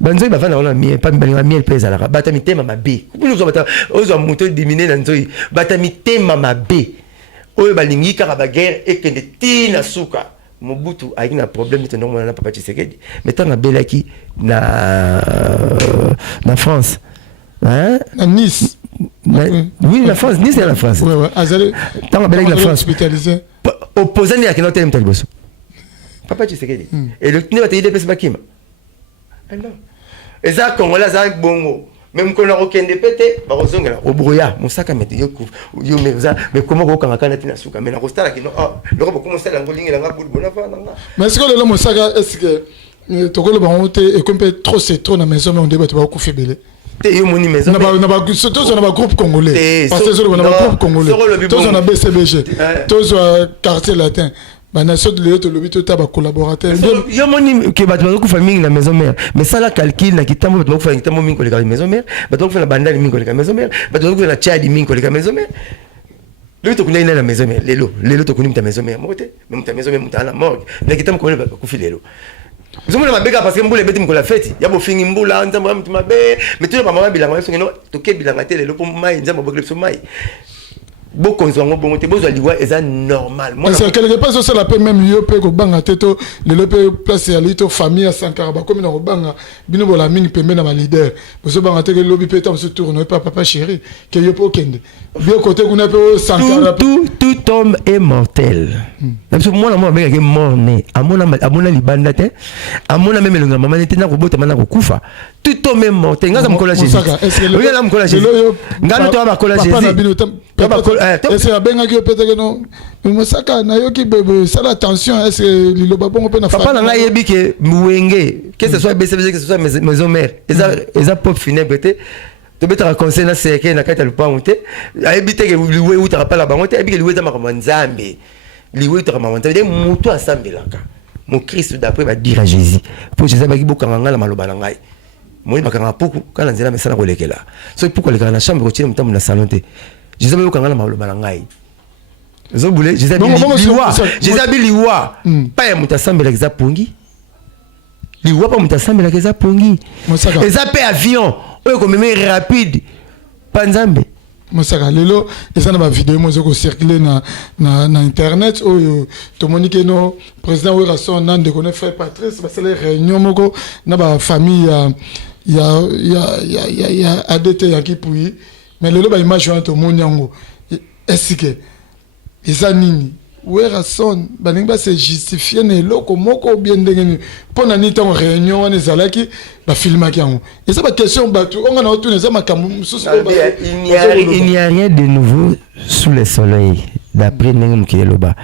banzo ba fana ona miel pas balinga miel pesa la bata mitema mabe kubulo zo bata ozo moto diminer na nzoi bata mitema mabe oyo balingi ka ba guerre et que de tina suka Mobutu a eu un problème de normal na papa Tshisekedi mais tant na belaki na France hein à Nice oui la France Nice c'est la France ouais azali tant na belaki la France hospitalisé opposant à qui n'entend pas bosso papa Tshisekedi et le ne va te dire pesa bakima alors et ça congolais ça bongo même qu'on a aucun député ba ozongela obroya musaka meti yo meza mais comment ko kanga kana tina suka mais na rostala kino le ko commencer la ngolingela nga bulu bona fa nga mais est-ce que le musaka est-ce que tokolo ba honte et comme trop c'est trop na maison mais on débat ba kufi belé te yo moni maison na ba surtout on a ba groupe congolais parce que on a ba groupe congolais tous on a BCBG tous quartier latin bana so de l'autre lobby tout ba collaborateur yo moni ke batwa ko famille na maison mère mais ça la calcul na kitambo batwa ko fa kitambo mingo le maison mère batwa ko fa na bandali mingo le maison mère batwa ko na chadi mingo le maison mère le to kuna na maison mère lelo to kuna ta maison mère mote même ta maison mère mutala morgue na kitambo ko le ko filelo Zomona mabeka parce que mbula beti mkola feti ya bo fingi mbula nzamba mtu mabe metuyo ba mama bilanga yeso ngeno to ke bilanga tele lo po mai nzamba bo glepso mai beaucoup de gens bon te besoin liwa est normal moi c'est quelque part ça la paix même yo pe ko banga teto le lope place ya lito famille à Sankara ba comme na ko banga bino bola mingi pembe na ba leader boso banga te ke lobby pe tam se tourne pas papa chéri que yo po kende bien côté kuna pe Sankara tout homme est mortel. Moi, je suis mort né. Amona libanda te. Amona même le maman était na robot mana kufa. Tout homme est mortel. Nga mkola Jésus. Nga na mkola Jésus. Nga no to ba kola Jésus. Est-ce que benga ki peut-être non. Mosaka na yo ki bebe ça la tension est-ce que liloba bongo pe na fa. Papa na yebi ke muwenge. Que ce soit BCBG que ce soit maison mère. Eza pop funèbre te. Tu peux te raconter na seke na kata lupa monte ayebite ke liwe uta pala bangote ayebike liwe za makamwanzambe liwe uta makamwanzambe de mutu asambelaka mon Christ d'après va dire à Jésus pour Jésus ba kiboka ngala maloba na ngai moi makanga puku kana nzela mesana ko lekela so pourquoi le kana chambre ko tire mutambu na salon te Jésus ba ngala maloba na ngai zo bule Jésus bi liwa pa ya mutu asambela kiza pongi liwa pa mutu asambela kiza pongi eza pe avion oyo komeme rapide panzambe Mosaka lelo eza na ba vidéo mozo ko circuler na internet oyo to monique no président Wera son nan de connaît frère Patrice ba c'est les réunions moko na ba famille ya ADT ya Kipui mais lelo ba image yo to monyango est-ce que eza nini Wera son baningi ba se justifier ne loko moko bien ndengeni pona ni ton réunion wana ezalaki ba filmaki yango et ça ba question batu on a autour ça makambo mususu il n'y a rien de nouveau sous le soleil d'après ndenge mkiyeloba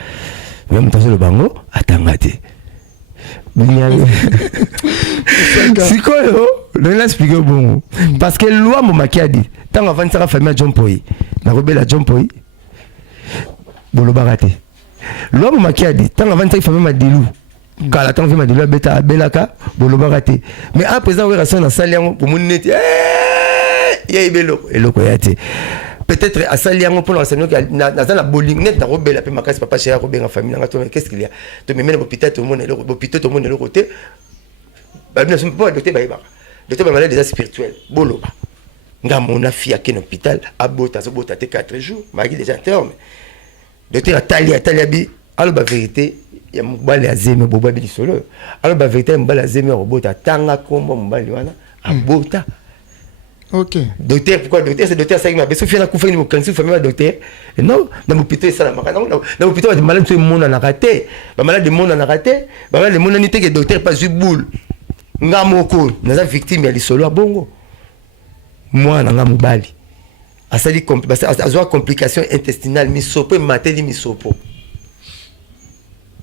même dans le bango atangate sikoyo le l'explique bon parce que loi mo makiadi tant avant ça famille John Poi na rebela John Poi boloba raté loi mo makiadi tant avant ça famille Madilu kala tant famille Madilu beta belaka boloba raté mais à présent Wera son na saliango pour mon neti ya ibelo eloko yate peut-être à saliango pour l'enseignement na na bowling net na rebela pe makasi papa chéri robenga famille nga to qu'est-ce qu'il y a to me mène à l'hôpital tout le monde est l'hôpital tout le monde est le côté ba bien ne pas docteur ba iba docteur ba malade déjà spirituel boloba nga mona fille à quel hôpital abota so bota te 4 jours magi déjà terme docteur Atalia bi alors ba vérité ya mbale azeme boba bi solo alors ba vérité mbale azeme robota tanga kombo mbale wana abota. OK. Docteur, pourquoi docteur? C'est docteur ça qui m'a besoin de faire la couffée de mon cancer famille docteur. Non, dans mon hôpital ça la marque. Non, dans mon hôpital des malades tout le monde en a raté. Ba malade de monde en a raté. Ba malade de monde n'était que docteur pas du boule. Nga moko, naza victime ya lisolo a bongo. Moi na nga mobali. Asali azwa complication intestinale misopo mateli misopo.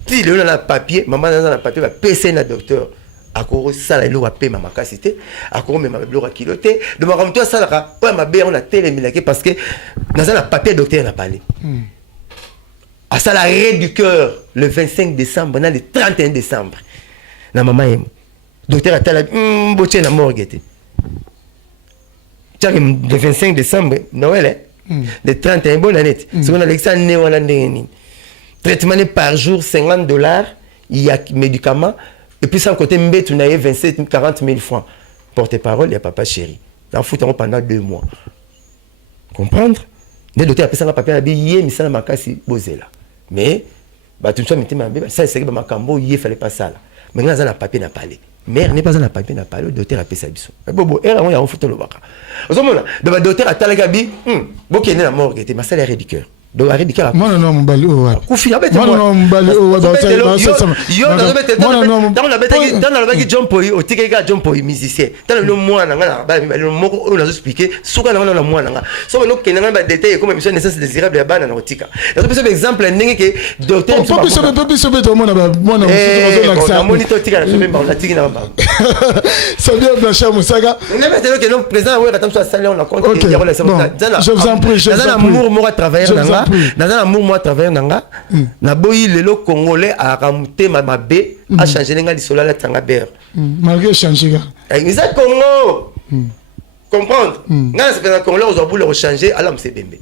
Si le na papier, maman na papier va PC na docteur. Akoro sala ilo wape mama kasite akoro me mama blora kilote de ma ramto sala ka o ma be on a téléminake parce que dans un papier docteur n'a parlé à ça l'arrêt du cœur le 25 décembre dans le 31 décembre na maman yemo docteur a tala boche na morgue tiens le 25 décembre Noël le 31 bonne année c'est on a l'exa né on a ndeni traitement par jour $50 il y a médicaments. Et puis, ça, côté Mbé, tu n'avais 40 000 francs. Porte-parole, il y a papa chéri. Dans le foot, pendant 2 mois. Comprendre? Les docteurs appellent ça un papier à billet, mais ça n'a pas si posé là. Mais, tu ne sais pas, ça, c'est que ma cambo, il ne fallait pas ça là. Mais là, ça n'a papier n'a pas allé. Mère n'est pas un papier n'a pas allé, le docteur appelle ça biso. Mais bon, il y a un foot au Lobaka. Au moment là, le docteur a talagabi, bon, qui est né la mort, mais ça, l'arrêt du cœur. Donc arrête de faire. Moi non mbali o wa. Kufi abete. Moi non mbali o wa dans ça. Yo dans la bête dans la bête John Poi, au tikeka John Poi musicien. Dans le mois na ngala ba le moko on a expliqué suka na na mois na. So no kenanga ba détail comme émission naissance désirable ya bana na otika. Donc c'est exemple ndenge que docteur Popi sobe to mona ba mona so l'accent. Moniteur tika na sobe ba na tika na ba. Ça bien Blanchard Moussaga. On est maintenant que non président ouais attends soit salé on a compte il y a relation. Je vous en prie, je vous en prie. Dans l'amour moi travailler dans dans un amour moi travers nanga na boyi lelo congolais a ramuté mabé a changé nga lisolo la tanga ber malgré changer ga exact Congo comprendre nga c'est pas congolais aux abou le changer ala msebembe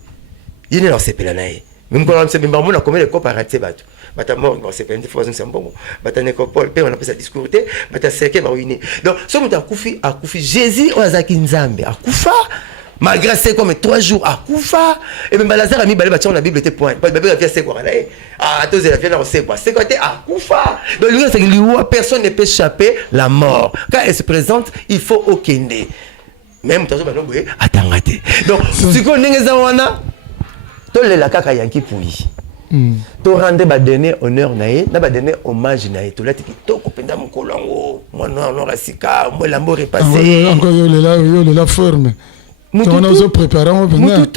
yene leur sepela nae même quand msebembe on a comme les coopératifs batu bata mort on sepela des fois c'est bon bata nekopol pe on appelle ça discourité bata seke ba ruiner donc ce muta akufi Jésus ozaki nzambe akufa malgré c'est comme 3 jours à Koufa et même Lazare a mis balé bâti dans la Bible était point pas Bible vient c'est quoi là ah tous la viande c'est quoi c'est côté à Koufa donc lui c'est que lui personne ne peut échapper la mort quand elle se présente il faut okende même tant que non boye atangate donc si ko ndenge za wana to le la kaka yanki pouyi To rendre ba dernier honneur nae, na ba dernier hommage nae. To lati kitoko penda mukolongo, moi non rasika, moi lambo repassé. Encore yo la forme. On a préparé on venait.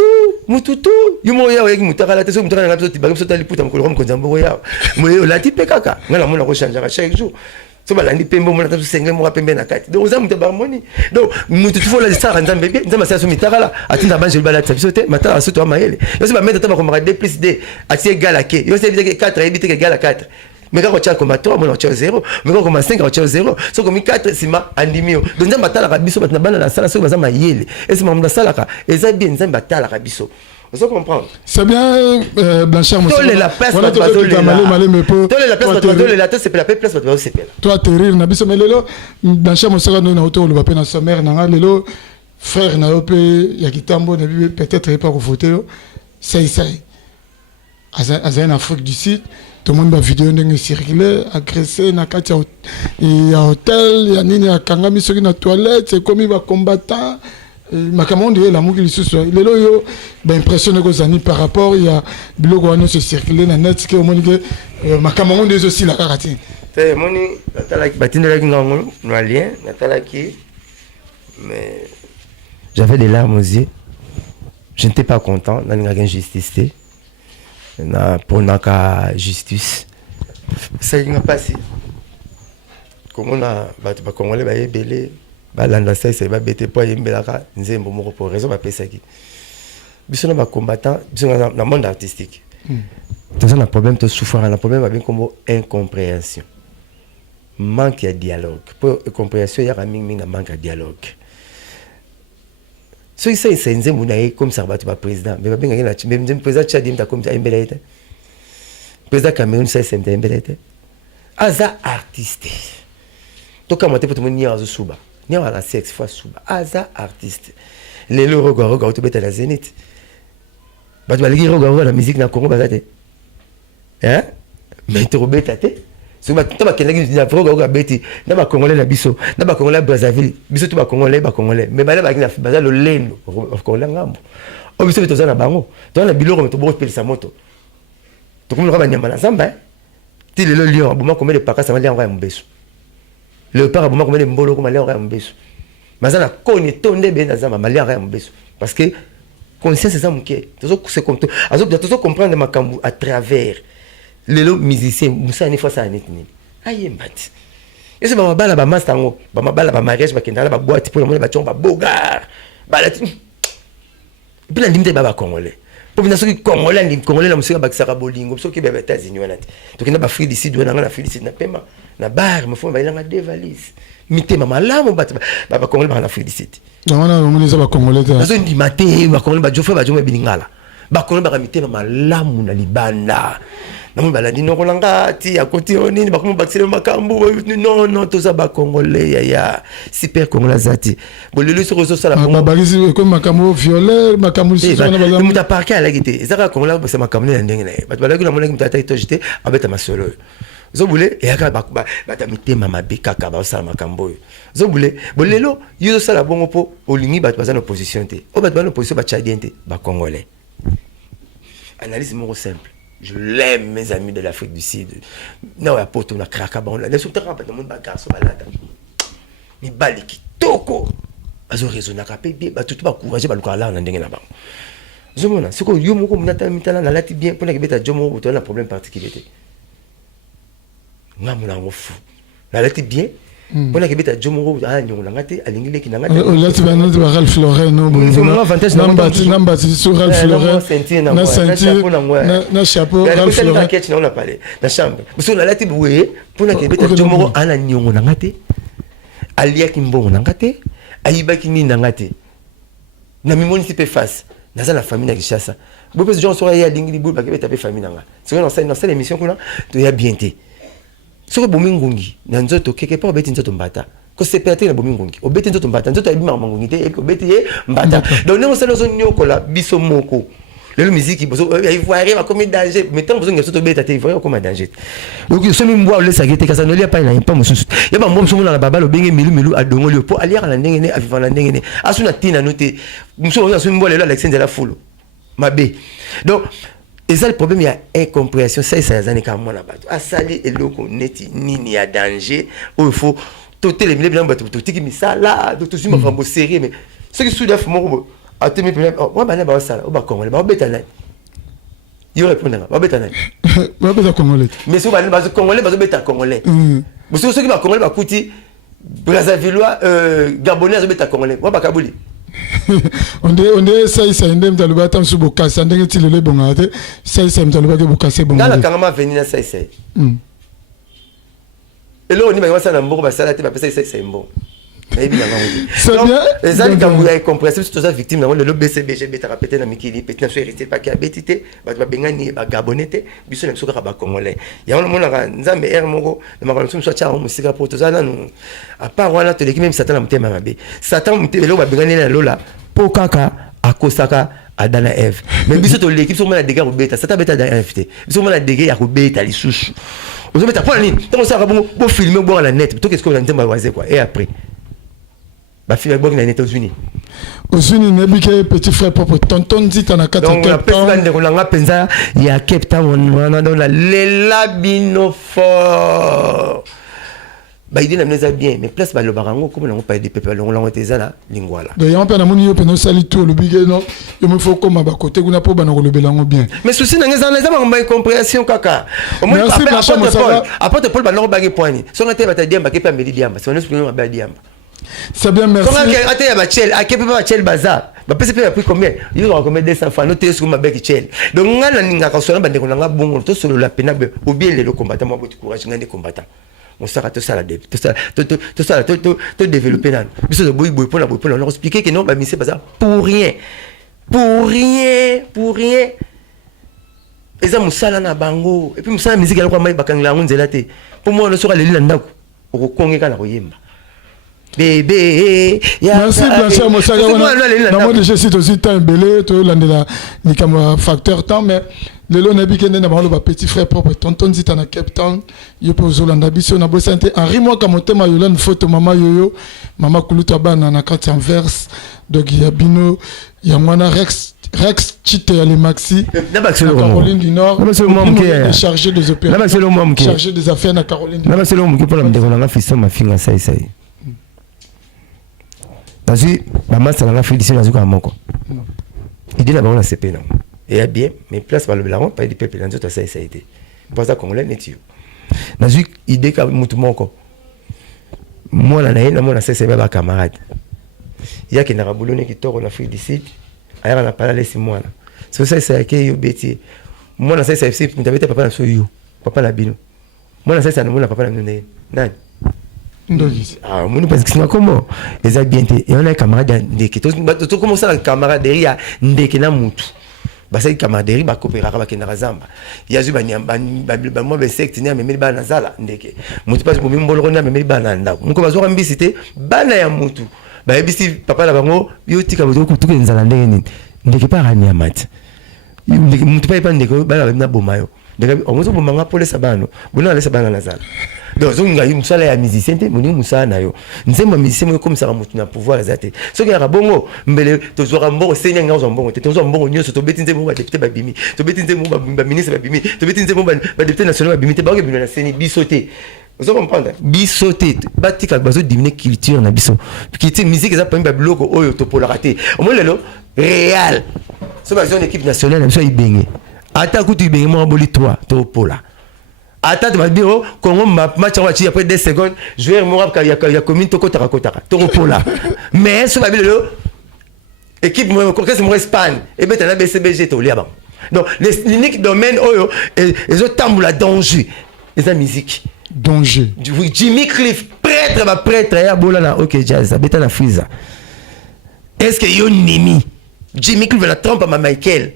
Mututu, yumo ya weki mutakala teso mutakala na biso tiba tali puta mukolo ko nzambo ya. Mo yo lati pekaka, ngala mona ko changer chaque jour. So balandi pembo mona tasu senge mo pembe na kati. Donc za muta barmoni. Donc mututu fo la sara nzambe bien, nzamba sa so mitakala, atinda banje balati biso te, matala so to amaele. Yo se ba mettre taba ko mara 2 plus 2, ati égal à que. Yo se dit que 4 et 8 égal à 4. Mais quand tu as comme 3, moi tu as 0. Mais quand on 5, tu as 0. So comme 4, c'est ma animio. Donc nzamba tala rabiso batna bana na sala so baza mayele. Et c'est mamda sala ka. Et ça bien nzamba tala rabiso. Vous comprendre? C'est bien, Blanchard. Toi, la place, voilà, toi, la place, c'est la place, c'est toi, terrir, Nabiso, mais lelo, Blanchard, mon frère, nous, auto, le papier, dans sa mère, n'a lelo, frère, n'a pas, Yakitambo, n'a peut-être pas voter, ça. En Afrique du Sud, tout le monde va vidéo n'a circulé, agressé, n'a qu'à il y a hôtel, il y a nini, à Kangami, sur une toilette, c'est comme il va combattant. Makamondi est l'amour qu'il se il est là yo ben impressionné que ça par rapport il y a biloko wana se circuler na net que au moins que Makamondi est aussi la karaté c'est moni natala ki batinde la ngango no lien natala ki mais j'avais des larmes aux yeux, je n'étais pas content na ninga injustice na pour naka justice ça y n'a pas si comme on a ba congolais ba ebele balanda ça c'est ba bete po yembelaka nzembo moko pour raison ba pesaki biso na ba combattant biso na monde artistique tout ça na problème to souffrir na problème ba bien comme incompréhension manque de dialogue pour compréhension ya mingi na manque de dialogue so ça c'est nzembo na comme ça ba président mais ba bien na même président Tchad ta comme ça embelete président Cameroun ça c'est embelete aza artiste to kama te pour tout monde ni azo suba ni à la sexe fois suba aza artiste les le regarde to beta la Zénith ba tu baligi regarde la musique na Congo bazate hein mais tu robeta te so ba to ba kelagi na regarde beti na ba congolais na biso na ba congolais Brazzaville biso to ba congolais mais ba ba na baza lo lendo congolais ngambo o biso to za na bango to na biloko to bo pelisa moto to comme le ba nyama na samba ti le lion abuma combien de pakasa va lion ya mbeso le père abuma combien de mbolo comme lion ya mbeso mazana koni tonde be na zamba lion ya mbeso parce que conscience c'est ça muke to se compte to comprendre makambu à travers les musiciens musa ni fois ça netni aye mbati et c'est ba bala ba master ngo ba bala ba mariage ba kendala ba boîte pour le ba chomba bogar bala bila limite ba congolais pour venir sur congolais la musique ba kisaka bolingo so ki ba États-Unis wana to kina ba free d'ici douana na free d'ici na pema na bar me font ba ilanga deux valises mité mama lamu ba congolais ba na free d'ici non on les ba congolais na zo ndi maté ba congolais ba jofa ba joma bilingala ba congolais ba mité mama lamu na libanda na mo balandi no kolanga ti à côté onini ba comme baxile makambu non tout ça ba congolais ya super congolais zati bo lelo sur réseau ça la ba bagisi comme makambu violet makambu si ça na ba muta parquet à la gité ezaka congolais ba makambu na ndenge na ba balaki na mona mutata ito jité abeta masolo zo boule et aka ba ta mitema mabeka ka ba sala makambo zo boule bo lelo yo sala bongo po olingi ba bazana opposition te o ba bazana opposition ba tchadiente ba congolais analyse moko simple. Je l'aime, mes amis de l'Afrique du Sud. Non, à Porto, on a craqué. On a des terrain, on a des garçons malades. Mais baliki toko. Azo raisonner rapide bien, ba tout ba courager ba lukala na ndenge na ba. Zomona, c'est ko yo moko munata mitala na lati bien pour na kebeta jomo ou un problème particulier. Ngamuna ngofu. Na lati bien. Pour na kebeta jomo ah nyonga ngate alingile ki ngate. Là tu vas nous voir Ralph Lauren non. Namba sur Ralph Lauren. Na ceinture na chapeau Ralph Lauren. On a parlé na chambre. Parce que na lati boué pour na kebeta jomo ana nyonga ngate. Alia kimbongo ngate. Ayiba ki ni ngate. Na mimoni sipe face. Dans la famille na Kishasa. Beaucoup de gens sont allés à l'ingli boule parce que tu as famille nanga. C'est dans cette émission qu'on a, tu as bien été. Ce que bomingungi, na nzoto quelque part beti nzoto mbata. Ko sepete na bomingungi. O beti nzoto mbata, nzoto abima mangungi te, ko beti mbata. Donc nous on s'est dans nyokola biso moko. Le musique il faut arriver à comme danger, mais tant besoin que nzoto beta te il faut comme danger. Donc ce même bois le sagete kasa no lia pa na pas mususu. Ya ba mbom na baba lo benge milu adongo le po alia na ndenge ne aviva na ndenge ne. Asuna tina note. Muso na so mboa le Alexandre la foule. Mabe. Donc Et ça le problème, il y a incompréhension. Ça y a des cas moi là-bas. À saler et l'eau qu'on est ni y a danger. Il faut tout les milliers de bateaux. Tout qui ça là, tout ce qui m'a fait serrer. Mais ce qui soudainement moi, à te mettre moi ben là ça là, au bas congolais, bah bétail. Il répond là, bah bétail. Bah bétail congolais. Mais si on va aller congolais, bah bétail congolais. Mais ceux qui va congolais va coûter Brazzavillois, Gabonais, bah bétail congolais. Moi bah Kabouli. On est ça il ndem dans le batam sur bokasa ndenge ti le bon ate ça il dans le batam bokasa bon dans la carrément venir ça et là on y va ça dans mboko ba ça te ba pesa c'est bon et bien c'est bien les amis quand vous avez compris c'est tout ça victime dans le BCBG beta répéter na mikili petit sur hérité pas qui a betité ba bengani ba gabonete biso na biso ka ba congolais ya on mona nzambe er moko na makanso so tia mo sika pour tozana no à part wana to l'équipe même satan na mutema mabe satan mutema lo ba bengani na lola po kaka akosaka adana Eve mais biso to l'équipe so mona dégâts robeta satan beta da invité biso mona dégâts ya robeta li susu ozo beta pour ni tant ça ka bon filmer boire la net to qu'est-ce que on entend ba waze quoi et après ba filmer boire na États-Unis aux Unis nebike petit frère propre tonton dit en a 4 donc la personne de Rolanga penza il y a Cape Town on a dans la Lela fort bah il dit na mneza bien mais place ba le barango comme on pas des peuples on l'a été là lingwala donc y a pas na moni yo peno sali tout le bigé non il me faut comme ba côté kuna po ba na le belango bien mais souci na ngeza na ba compréhension kaka au moins apporte Paul ba no ba point so ngate ba ta diamba ke pa meli diamba so on est ba diamba. C'est bien, merci. Comment attends, il y a Bachel, à quel point Bachel bazar. Bah PCP a pris combien? Il y a combien 200 francs. Noté sur ma bec Chel. Donc on a ninga quand on a bandé on a bon tout sur la pénable ou bien les combattants moi beaucoup courage ngane combattants. On sera tout ça la tout développer là. Biso de boy pour on leur expliquer que non bah mais c'est bazar pour rien. Et ça musala na bango et puis musala musique alors quoi mai bakangla nzela te. Pour moi on sera les landa ko kongeka na koyemba. Bébé, merci Blanchard Mosaga. Non, moi je cite aussi temps belé, tout l'année ni comme facteur temps, mais le long nabi kende na balo ba petit frère propre tonton dit en Cape Town, yo pozo landa biso na bosante Henri moi comme tema yo une photo maman yoyo, maman kuluta bana na carte en verse, donc il y a Bino, il y a Mwana Rex Chite les Maxi, Caroline du Nord, chargé des opérations, chargé des affaires na Caroline du Nord. C'est l'homme qui peut me dire na fils ma fille ça. Nazi maman ça l'a fait d'ici nazi comme moko il dit là-bas on a CP non et bien mais place par le blanc pas des peuples dans tout ça a été pour ça congolais netio nazi idée ka mutu moko moi là na moi na c'est ba camarade il y a qui na rabulone qui toro na Afrique du Sud aya na parler si moi là c'est ça c'est que yo beti moi na c'est m'avait papa na so yo papa la bino moi na c'est na moi na papa na nani ah mon parce que c'est comment les a bien et on a camarade ndeke tout comment ça la camaraderie ya ndeke na mutu ba ça camaraderie ba coopérer ba kenda zamba ya zu ba moi be secte ni amemeli ba nazala ndeke mutu pas ko mimbolo na amemeli ba na ndako muko bazwa mbisite bana ya mutu ba ebisi papa la bango yo tika bozo kutuka nzala ndenge ndeke pa rania mat mutu pa ndeke ba na bomayo ndeke on zo bomanga pole sabano bona la sabana nazala. Donc on a eu musala ya musicien te moni musala na yo nzemba musicien mo comme ça mutu na pouvoir ezate so ke rabongo mbele to zora mbongo senya nga zo mbongo te to zo mbongo nyoso to betinze mo ba député ba bimi to betinze mo ba ministre ba bimi to betinze mo ba député national ba bimi te ba ke bino na seni bisoté vous comprendre bisoté batika bazo diminuer culture na biso culture musique za pa ba bloko oyo to polarité au moins lelo réel so ba zone équipe nationale na biso ibenge ata kutu ibenge mo boli 3 to pola. Attends, tu vas dire, Congo, match après 2 secondes, je vais me rappeler qu'il y a commune Tokotara, Toropola. Mais, ce que l'équipe, c'est mon Espagne, et bien, tu as la BCBG, tu as donc, l'unique domaine, ils ont tambour la danger, les musique. Danger. Jimmy Cliff, prêtre, il y a Bolana, ok, jazz, ça bête la frise. Est-ce qu'il y a un ennemi? Jimmy Cliff, la trompe à ma Michael.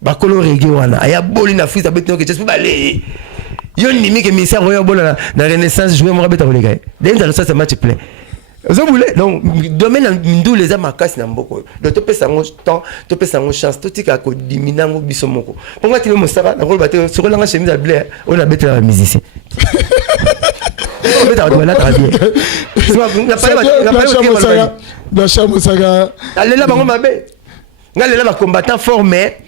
Bakolo reggae wana, il y a Bolina frise, ça bête, ok, jazz, aller. Yo nimi que ministère royal bola na renaissance jouer mo beta olega dem dans ça match plein zo boule donc domaine ndou les amakasi na mboko donc to pesa ngo temps to pesa ngo chance to tika ko dimina ngo biso moko pourquoi tu me sara na ko baté sur la chemise à blé on a beta musicien on beta wala travailler la chambre saga allez là bango mabe ngale là ba combattant fort mais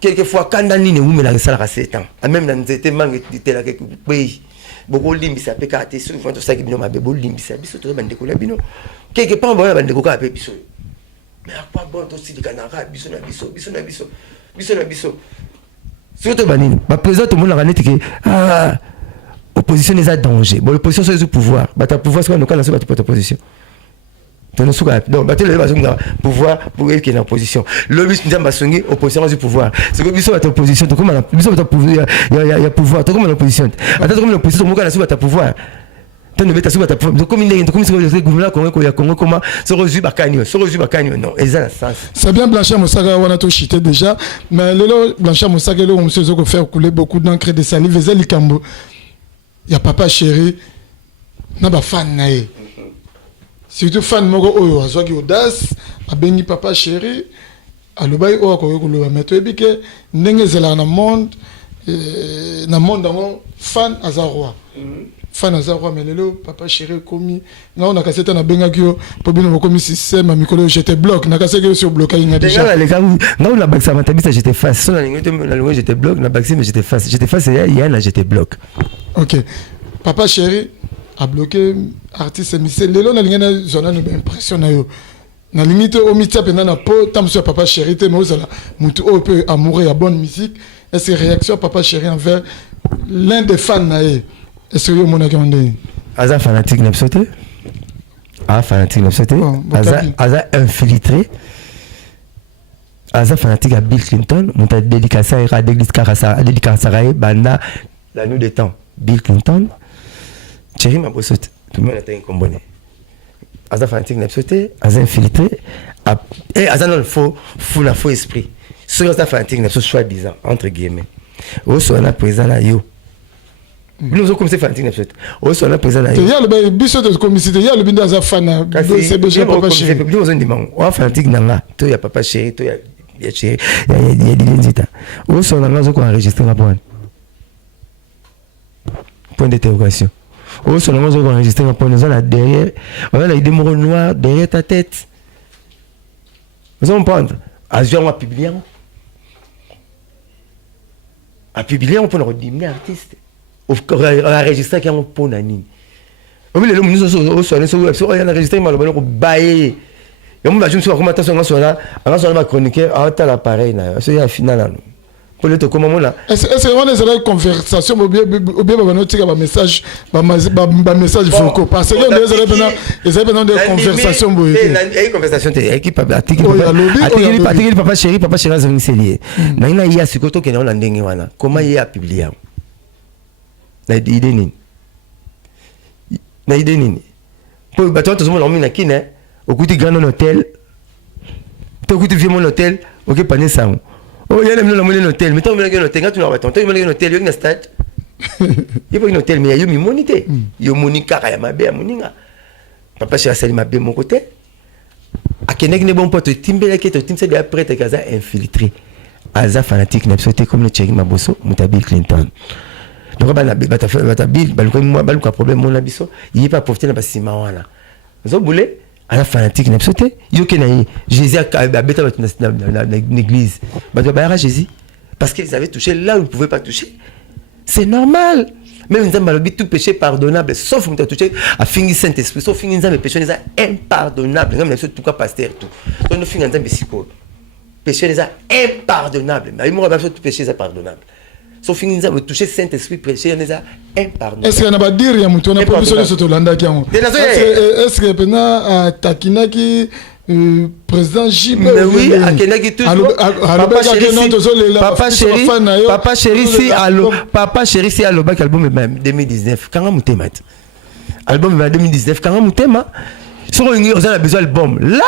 quelquefois quand on est où mais la salle à 7 ans même dans était manque de la quelque pays beaucoup limbisa pe ka te souvent to ça qui bino mabe bo limbisa biso to bande ko la bino quelque part bon bande ko ka pe biso mais à quoi bon to si de canara biso na biso surtout banini ba président tout le monde la net que opposition est à danger bon l'opposition c'est le pouvoir ba ta pouvoir c'est quand on a sur ta position donc battre le pouvoir pour être en opposition le bis nous basongi opposition du pouvoir c'est que biso ta opposition to comme biso ta pouvoir il y a pouvoir to comme l'opposition attends comme l'opposition mo kana sur ta pouvoir tu ne beta sur ta pouvoir comme il est comme si le gouvernement Congo ya Congo comment se rejoue bakanio non exact sens c'est bien Blanchard Moussaka wana to chité déjà mais lelo Blanchard Moussaka le monsieur zo faire couler beaucoup d'encre de salive et likambo il y a papa chéri na ba fan nae surtout fan moko oyo azwaki audace abengi papa chéri alobai oyo akoki koloba mais toyebi ke ndenge ezalaka na monde yango fan aza roi mais lelo papa chéri ekomi ngao na kasete nabengaki yo mpo bino bokomi système ya mikolo oyo j'étais bloc nakaseki yo sur bloc ayinga déjà ngao na bakisa matabisa j'étais face so na lingo j'étais bloc na bakisi mais j'étais face ya na j'étais bloc ok papa chéri a bloqué artiste Michel lelo na lingana zona no impression na yo na limite au mitia pena na po tamso papa chéri te mais ozala mutu o peu amoureux ya bonne musique est-ce réaction papa chéri envers l'un des fans na ye est-ce que yo mona kende aza fanatique na psote aza infiltré aza fanatique à Bill Clinton muta dédicace à l'église Karasa banda la nuit des temps Bill Clinton Thierry Mabosot, tout le monde a un combiné. Aza fanatique n'a sauté, Aza infiltré, et Aza non faux esprit. Sur Aza fanatique n'a soi-disant entre guillemets. Au soit là présent là yo. Nous sommes comme ces fanatiques n'a sauté. Au soit là présent là yo. Il y a le biso de comicité, il y a le binda Aza fan. C'est déjà papa chéri. Nous sommes demandons. Ou fanatique n'a toi il y a papa chéri, toi il y a chéri, il y a l'identité. Au soit là nous avons enregistré la bonne. Point d'interrogation. Oh, seulement on va enregistrer un point là derrière. On a des mots noirs derrière ta tête. Vous allez prendre. À ce jour, on publier. À publier, on peut rediminer artiste. On va enregistrer un point d'anime. On va nous enregistrer un bailler. Et on va juste voir comment attention sur là. On va chroniquer. On va l'appareil. C'est la finale. Pour le comment là est-ce que on est une conversation ou bien un message vocaux parce que ils ont des conversations une conversation équipe article papa chéri azongiseli na ina ya sikoto ke na ndenge wana comment il a publié na idée nini pour bato tout le monde na kine okuti grand hôtel to okuti vieux mon hôtel OK pané ça. Oh, il y a même un hôtel. Mais tu as un hôtel, quand tu as un hôtel, il y a un hôtel, il y a un stade. Il y a un hôtel, mais il y a une monité. Il y a une monica, il y a ma belle moninga. Papa, je suis allé ma belle mon côté. À Kenek n'est bon pas te timber la quête, tu sais après tu es infiltré. Aza fanatique, n'a pas comme le Thierry Mabosso, Bill Clinton. Donc, Bill, moi, le problème, mon abisso, il n'est pas profité dans le cinéma. Vous avez boulé? À la fanatique n'a sauté yo kenaï Jésus a bêta dans l'église Jésus parce qu'ils avaient touché là où ils ne pouvaient pas toucher c'est normal même nous avons tout péché pardonnable sauf que nous avons touché à finir Saint-Esprit sauf que nous avons péché impardonnable même tout cas pasteur tout donc nous finissons dans le péché les impardonnable mais nous avons tout péché pardonnable sauf que nous avons touché Saint-Esprit péché les impardonnable est-ce qu'il y a pas dire ya mutu na proposition de Sotolanda qui est-ce que pena takinaki président Jib mais oui akenaki tout papa chéri si allo bac album 2019 quand mutema album 2019 quand mutema sur on a besoin d'album là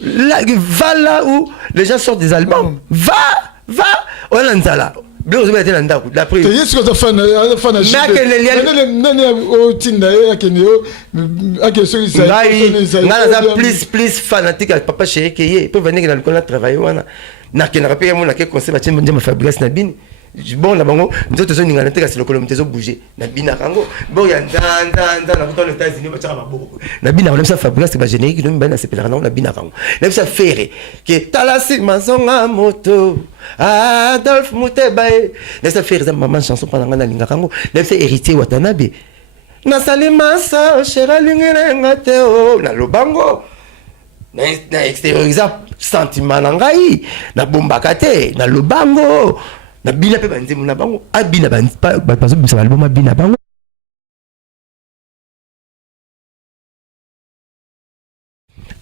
va là où les gens sortent des albums va on a là bien vous mettez dans d'accord d'après est-ce que ça fan plus fanatique papa chéri qui peut venir dans le travail on a n'a qu'un rappel mon conseil bâtiment de Fabrice Nabine bon na bango nzoto zo ninga na teka silokolo mtezo bouger na bina kango bon ya nda na kutoka États-Unis ba tsaka maboko na bina na bisa fabrique ba générique no mbana sepela na bina kango na bisa faire que talasi mazonga moto Adolphe Mutebae na bisa faire za maman chanson pendant na linga kango na bisa héritier Watanabe na salimasa chera lingere ngateo na lobango na extérioriser sentiment na ngai na bombaka te na lobango na bina pe banzemu na bango abina bazo bimisa album abina bango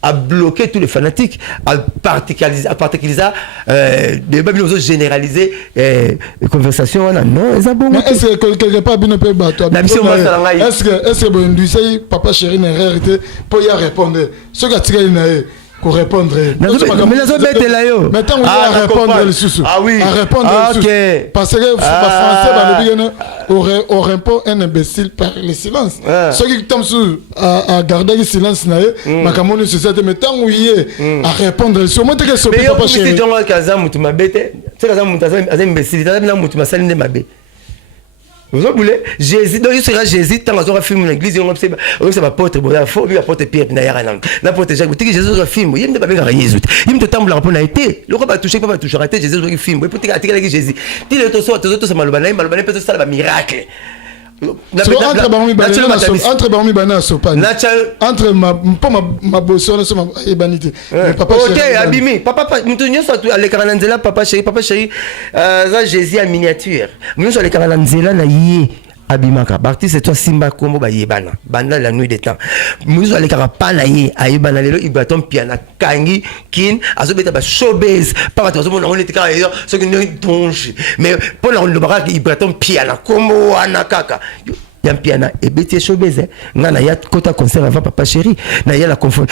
a bloqué tous les fanatiques, à particulariser, des babylons généraliser les conversations. Non, ils ont bon. Est-ce que quelque part, bien peut battre? Est-ce que bon, du sais, papa chéri n'a rien été pour y répondre. Ce que tu as pour répondre. Mais les autres bêtes là yo. Maintenant on va répondre le sous. Ah oui. À répondre le sous. Parce que le français aurait pas un imbécile par le silence. Ceux qui tombent sous à garder le silence naé, ma camone société maintenant où y est à répondre le sous. Moi que ce papa chéri. Mais yo si kaza mutu mabete. C'est kaza mutu imbécile. T'as bien mutu masaline mabe. Vous en voulez? Jésus, donc il sera Jésus, tant qu'on a filmé l'église, on observe, on sait pas porte, bon, il faut lui apporter Pierre, il n'y a rien. N'importe Jacques, tu dis Jésus a filmé, il ne peut pas faire rien. Il me tente pour la été. Le roi va toucher, pas toucher, arrêter Jésus a filmé. Il faut que Jésus. Tu le tosso, tu le malbanais, malbanais peut être ça, le miracle. Entre Barmi Bana Sopan. Entre ma bossone et banité. Papa chéri. Ok, abîmé. Papa, nous tenions ça à l'écran papa chéri, ça Jésus en miniature. Nous sur l'écran na yé. Abimaka. Barti c'est toi Simba Kombo ba yebana. Banda la nuit des temps. Nous allons pas na yé ayebana lelo ibaton piana kangi kin azobeta ba showbiz. Pas toi on était quand ce que nous donge. Mais pour la le barak ibaton piana Kombo anakaka. Yam piana et beti showbiz. Ngana ya kota concert avant papa chéri. Na ya la confondre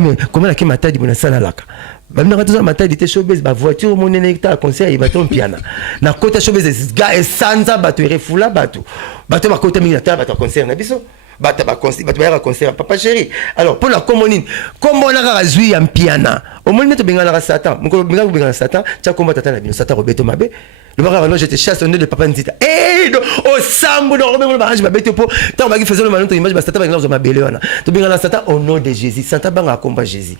mais comment la kimata di bona sala laka. Bamna ka toza mata dite showbiz ba voiture mon néctar concert il baton piana na kota showbiz ga esanza bato refula bato ba kota minata bato concert na biso bato ba concert bato ba concert papa chéri alors pour la commonine comme on a razui ya piana au moins to bengala satan mko bengala satan tia komba tata na bino satan robeto mabe le barra non j'étais chasse au nez de papa Nzita et au sambo dans le barrage babete po tant ba qui faisait le malon to image ba satan ba ngala zo mabele wana to bengala satan au nom de Jésus satan banga komba Jésus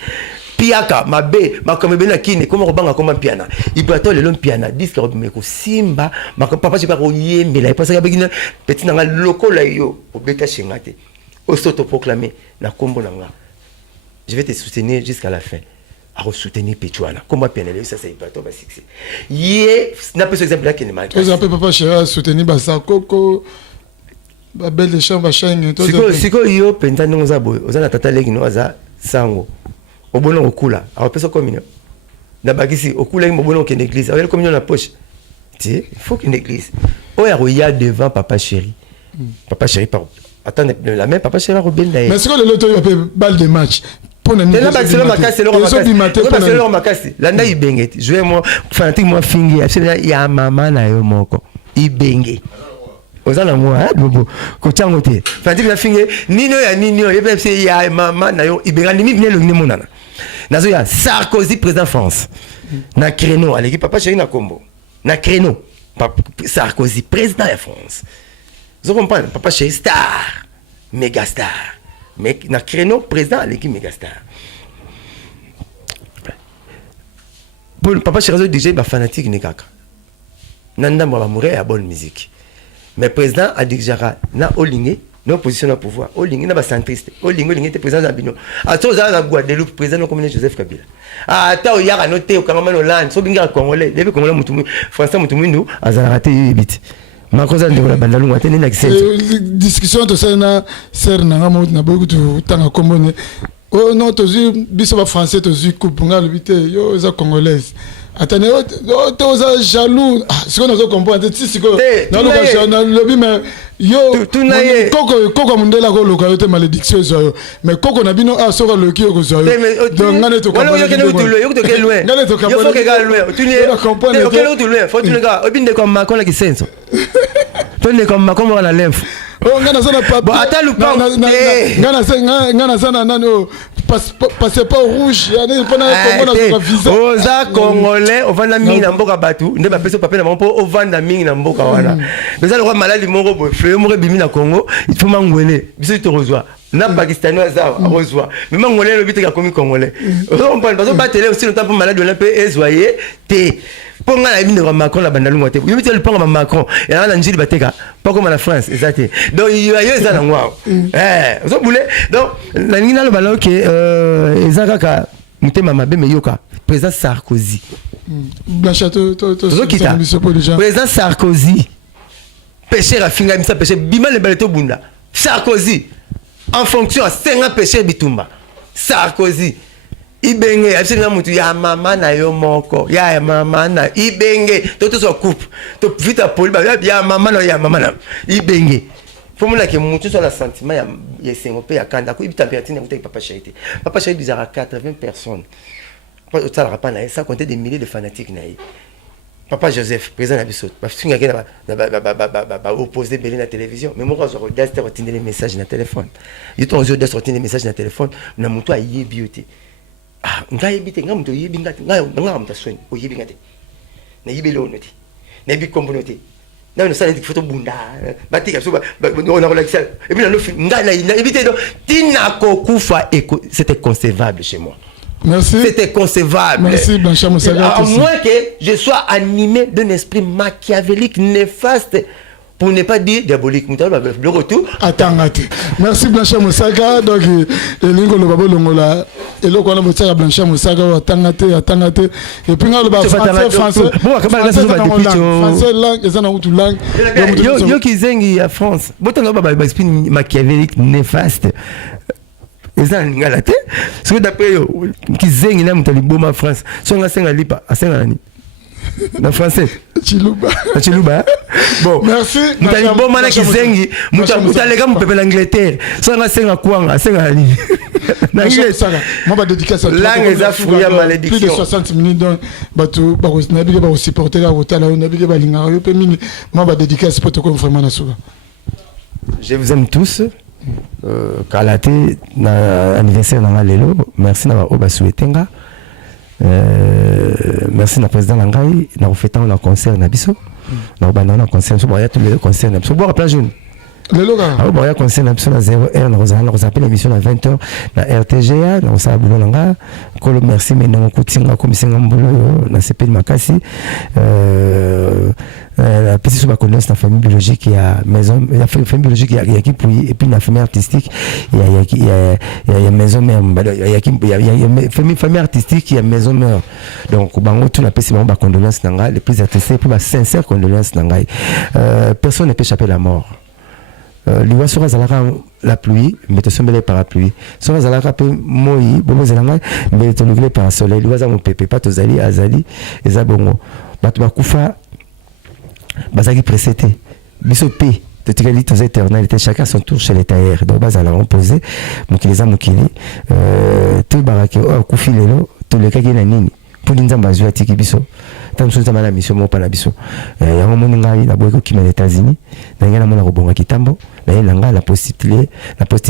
piaka mabe makomebena kine comme robanga comme piana il peut attendre le piana disque robimeko simba papa je pas royer mais là parce que begina petit nanga lokola yo obeta chingate au s'auto proclamer na kombo nanga je vais te soutenir jusqu'à la fin à soutenir Pechuana comme piana ça c'est pas toi succès yé n'a pas ce exemple là qui ne marque vous appelez papa chéri soutenir basa koko ba belle chambre chaîne siko yo penta nonza boy ozana tata legi no aza sango obono okula apesa communion na bakisi okula ki mobono ke l'église avec communion na poche tu il faut qu'une église oya roya devant papa chéri par attendez la même papa chéri robin d'ailleurs mais c'est quoi le loto appelle balle de match pour ne pas c'est le makasi c'est le makasi la na ibengeti jouer moi fanatique moi fingi absolument ya mama na yo moko ibenge ozana moi bobo ko chango te fanatique na fingi nino yepse ya mama na yo ibenga nimi bien le ni monana nazo ya Sarkozy président France na créneau à l'équipe papa chéri na combo na créneau Sarkozy président de France vous comprenez papa chéri star méga star mais na créneau président à l'équipe méga star pour papa chéri DJ ba fanatique ne kaka nanda mo ba mourir à bonne musique mais président a déjà na olingé nos positions au pouvoir au ligne na ba centriste au ligne était président d'Abino à tous à Guadeloupe président comme Joseph Kabila ah ta ya ka noté au Cameroun Hollande so binga congolais depuis congolais mutumu français mutumu ndo azala raté bit ma cause de la bande longue atene na discussion to ça na ser na ngamo na beaucoup de temps commun oh non to biso ba français to coupe ngal bité yo za congolaise attendez to za jaloux ce qu'on a comprendre si c'est que dans le lobby mais yo koko mundela ko loka yo te malédiction zo mais koko na bino a soko loki ko zo donc ngane to comprendre yo to ke loin ngane to comprendre yo faut que ga loin tu ne comprendre yo ke loin faut tu ne ga obinde comme Macron la kisenso tu ne comme Macron la l'info Oh, ngana sana papa. Bon, attends le pan. Ngana sana nano passeport rouge. Yani pona komona visa. Oza congolais, on vanda mingi na mboka batu. Nde ba peso papier na mpo o vanda mingi na mboka wana. Mais ça le roi malade moko bo fleur moko bimi na Congo, il faut mangwele. Biso to reçoit. Na pakistanois za reçoit. Mais mangwele le biteka komi congolais. On parle parce que ba télé aussi le temps pour malade on peut ezoyer té. Pour nga la mine Macron la banda lungo té. Yo bitele panga Macron. Et là na njili bateka. Pas comme la France, exactement. Donc il y a ça na ngwa. Zo boule. Donc la ngina le ballon que ezaka mutema mabe meyoka. Président Sarkozy. Blachato Président Sarkozy. Péché rafinga misa péché bima le baleto bunda. Sarkozy en fonction à 50 péché bitumba. Sarkozy ibenge absolument mutu ya mama na yo moko ya mama na ibenge toto so coupe to vita poli ba ya mama na ibenge faut mona que mutu so la sentiment ya sengo pe ya kanda ko ibita pertine mutu papa charité bizarre 80 personnes pas ça la pas na ça compter des milliers de fanatiques na Papa Joseph, président de Bissot, opposé Belé la télévision. Mais moi, je regarde les messages dans le téléphone. Je regarde les messages dans le téléphone. Je suis allé bioté. Ah, je suis allé bioté. Je suis allé bioté. Je suis allé bioté. Je suis allé bioté. Je suis allé bioté. Je suis allé bioté. Je suis allé bioté. C'était concevable chez moi. Merci. C'était concevable. Merci, Blanchard Moussaga. À moins que je sois animé d'un esprit machiavélique, néfaste, pour ne pas dire diabolique. Le retour. Attends. Merci, Blanchard Moussaga. Donc, Elingo le Babo Longola. Et là, on a besoin Blanchard Moussaga. Attends. Et puis, on a français. Bon, français langue, et ça, on a une langue. Yo qui zengi à France. Bon, on a un esprit machiavélique, néfaste. Et ça, on a la tête. Ce que d'après eux, qui zengi na mutali boma France. Si on a 5 lipa, à 5 années. En français. Chiluba. Bon. Merci. Mutali boma na qui zengi. Mutali gars m'appelle l'Angleterre. Si on a 5 à quoi, à 5 années. Moi, je dédicace à toi. Langue est affouillée à malédiction. Plus de 60 minutes. Donc, bateau, nabiga ba supporter la hôtel, nabiga ba linga. Moi, je dédicace pour toi vraiment na souga. Je vous aime tous. Kalate na anniversaire na lelo, merci na ba souhaitenga. Merci na président Langai na refétant na concert na biso. Na bana na concert so boya tous les concerts na biso. Boire plein jaune. Lelo ga. Ah boya concert na biso na 0h na Rosa appelle l'émission à 20h na RTGA na Rosa bulo langa. Kolo merci mais na kutinga komisenga mbolo na CP makasi. La petite sur ma connaissance la famille biologique il y a maison la famille biologique il y a qui et puis la famille artistique il y a maison mère il y a famille artistique il y a maison mère donc bango tout la petite ba condoléances nanga les plus attestés plus sincères condoléances nanga personne ne peut échapper la mort liwa sera zalaka la pluie mais te semble par la pluie sera zalaka pe moi bobo zelanga mais te nouvelé par le soleil liwa za mon pépé pas tozali azali ezabongo batu bakufa bazaki précédé biso p de tikali tos éternalité chacun son tour chez les tailleurs donc bazala reposer mukiliza mukili to barake o kufi lelo to le kaki na nini pour nzamba azwa tiki biso tant so nzamba na mission mo pa na biso ya ngomoni ngai na boyeko ki les États-Unis na ngana mona robonga kitambo na yanga la postuler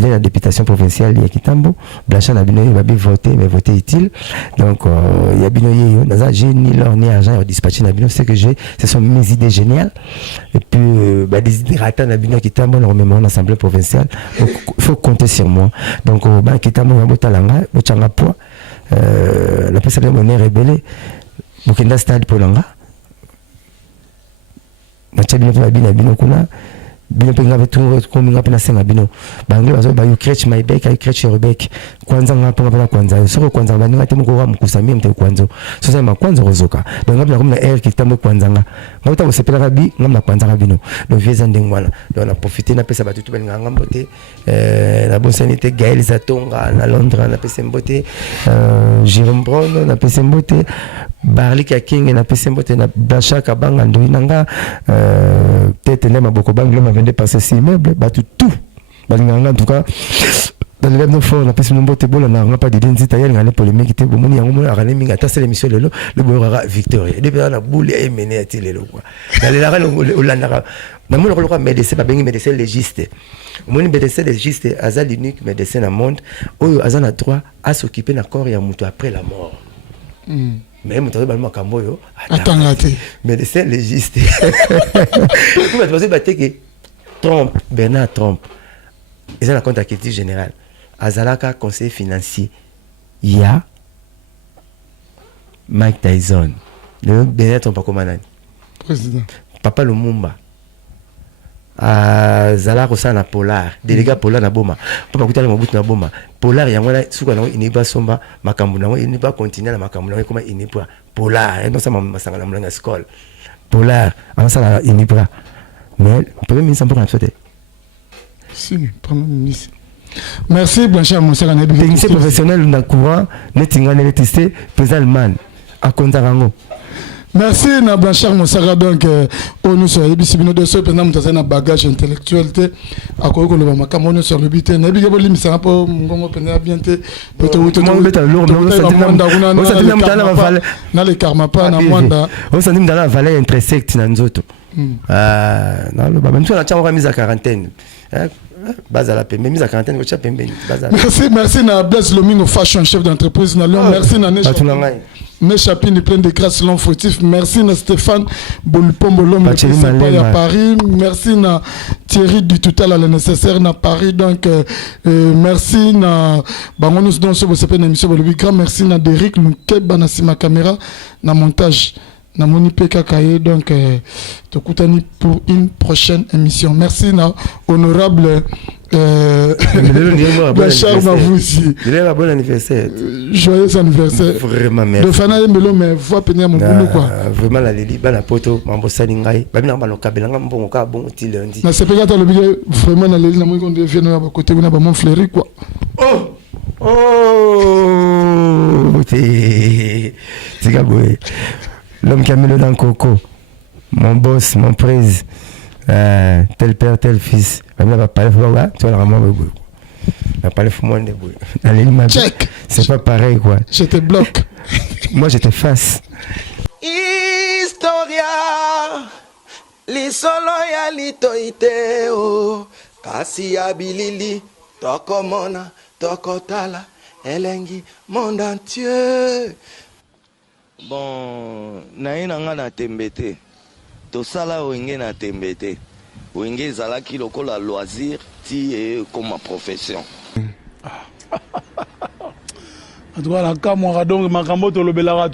la députation provinciale ya kitambo Blanchard na bino ba bi voter mais voter utile donc ya bino yeyo naza j'ai ni l'or ni argent au dispatcher na bino c'est que j'ai ce sont mes idées géniales et puis ba des idées ratées na bino kitambo na remémore en assemblée provinciale il faut compter sur moi donc ba kitambo ba botalanga bochanga poids la personne de monnaie rebelle bokenda stade polanga machabi na bino kuna bino penga vetu ko minga pena senga bino bangle bazo ba you catch my back I catch your back kwanza ngapa ngapa kwanza soko kwanza bani ngate mko wa mkusamia mte kwanza so sema kwanza rozoka donc ngapa comme na air kitambo kwanza ngapa usepela kabi ngapa kwanza kabino donc vieza ndengwana donc na profiter na pesa batutu bani ngamba mbote la bonne sanité Gaël Zatonga na Londres na pesa mbote Jérôme Brown na pesa mbote Barlik ya King na pesa mbote na Bachaka banga ndoinanga tete na maboko banga ma vende passer si meuble batu tout balinganga en tout cas dans le même fort na pesi nombo te bola na pas de densité ya ngale polémique te bomoni yango mo akane minga ta c'est l'émission lelo le boyora victoria de na boule et mené à lelo quoi dans la olanda na mo lokwa médecin ba bengi médecin légiste moni médecin légiste azal unique médecin na monde oyo azana droit à s'occuper na corps ya mutu après la mort mais mutu ba makambo yo atangate médecin légiste tout va passer bateke Trump Bernard Trump ils ont la comptabilité générale azalaka conseiller financier il y a Mike Tyson le Bernard Trump pas comme président Papa Lumumba azalaka ça na Polar délégué Polar na boma papa kutala mabutu na boma Polar yango na suka na iniba somba makambu na iniba continuer na makambu na comme iniba Polar et non ça masanga na mlanga school Polar avant ça la iniba mais premier ministre pour souhaiter si premier ministre. Merci Blanchard Monsaka na technicien professionnel na courant netinga na testé président man à Kontarango. Merci na Blanchard Monsaka donc nous sur ABC bino de ce pendant mutaza na bagage intellectuel te akoko le makambo sur le bité na biga boli misanga po ngongo pena bien te peut-être tout beta lourd na le karma pa na mwanda on s'en dit dans la vallée intersect na nzoto non le même sur la chambre mise à quarantaine base à la paix mise à quarantaine ko chapembe merci na Blaise Lomingo fashion chef d'entreprise na Lyon merci na Nechapine plein de grâce l'homme fautif merci na Stéphane Bolupombo l'homme le plus sympa à Paris merci na Thierry du total à la nécessaire na Paris donc merci na bangonus donc ce beau na émission le grand merci na Derrick Lukeba na sima caméra na montage na moni peka kaye donc tokutani pour une prochaine émission merci na honorable Blanchard Mavouzi bon anniversaire joyeux anniversaire vraiment merci de fana yembelo mais voix penia mon boulot quoi vraiment la leli bana poto mambo salingai babina balo kabelanga mbongo ka bon ti lundi na sepeka ta lobi vraiment na leli na moi qu'on devient na côté na ba mon fleury quoi oh c'est gaboué l'homme qui a mis le dans coco mon boss mon prise tel père tel fils on va parler tu vois la maman on va parler moi de check c'est pas pareil quoi je te bloque moi je te face historia lisolo ya litoite o kasi ya bilili tokomona tokotala elengi monde entier. Bon, naina nga na tembete. To sala wenge na tembete. Wenge zalaki lokola loisir ti comme profession. En tout cas, la camora donc makambo to lobela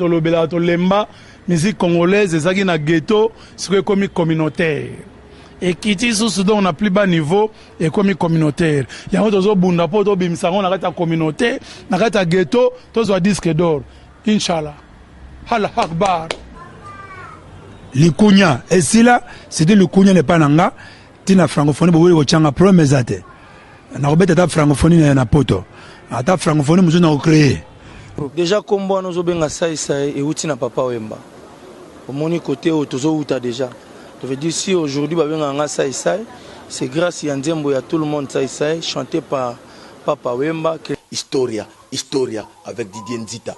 to lemba musique congolaise ezaki na ghetto, c'est comme communautaire. Et kiti sous donc na plus bas niveau et comme communautaire. Yango tozo bunda po to bimsango na kata communautaire, na kata ghetto, tozo disque d'or. Inshallah. Allah Akbar. Le Kounia. Et si là, c'était le Kounia n'est pas nanga, tina francophonie, vous voulez changa promesate. Na robeta ta francophonie na poto. Ata francophonie nous on a créé. Déjà comme moi nous obenga ça et outi na papa Wemba. Au moni côté au tozo outa déjà. Je veux dire si aujourd'hui ba benga ça c'est grâce à Nzembo ya tout le monde ça chanté par papa Wemba que Historia avec Didier Nzita.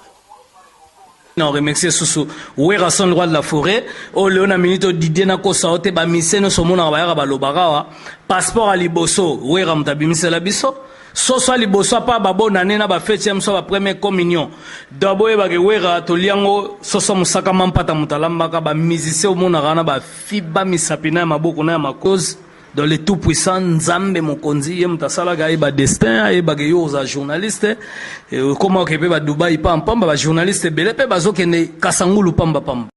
On remercie Soussou. Où est le droit de la forêt? Oh, Léona Minito Didier Nako Saote, ba mise no somona ba ba lobarawa. Passeport à Liboso. Où est Ramtabi mise la biso? Soit Liboso pas ba bonne année na ba fête soit ba première communion. D'abord ba ke wera to liango soso musaka mampata mutalamba ka ba musicien au mona rana ba fiba misapina maboko na makoz. Dans les tout puissants Nzambe Mokonzi yem tasala ga ba destin ay ba yo za journaliste comment que ba Dubai pam pam ba journaliste belé pe bazo kende kasangulu pamba pam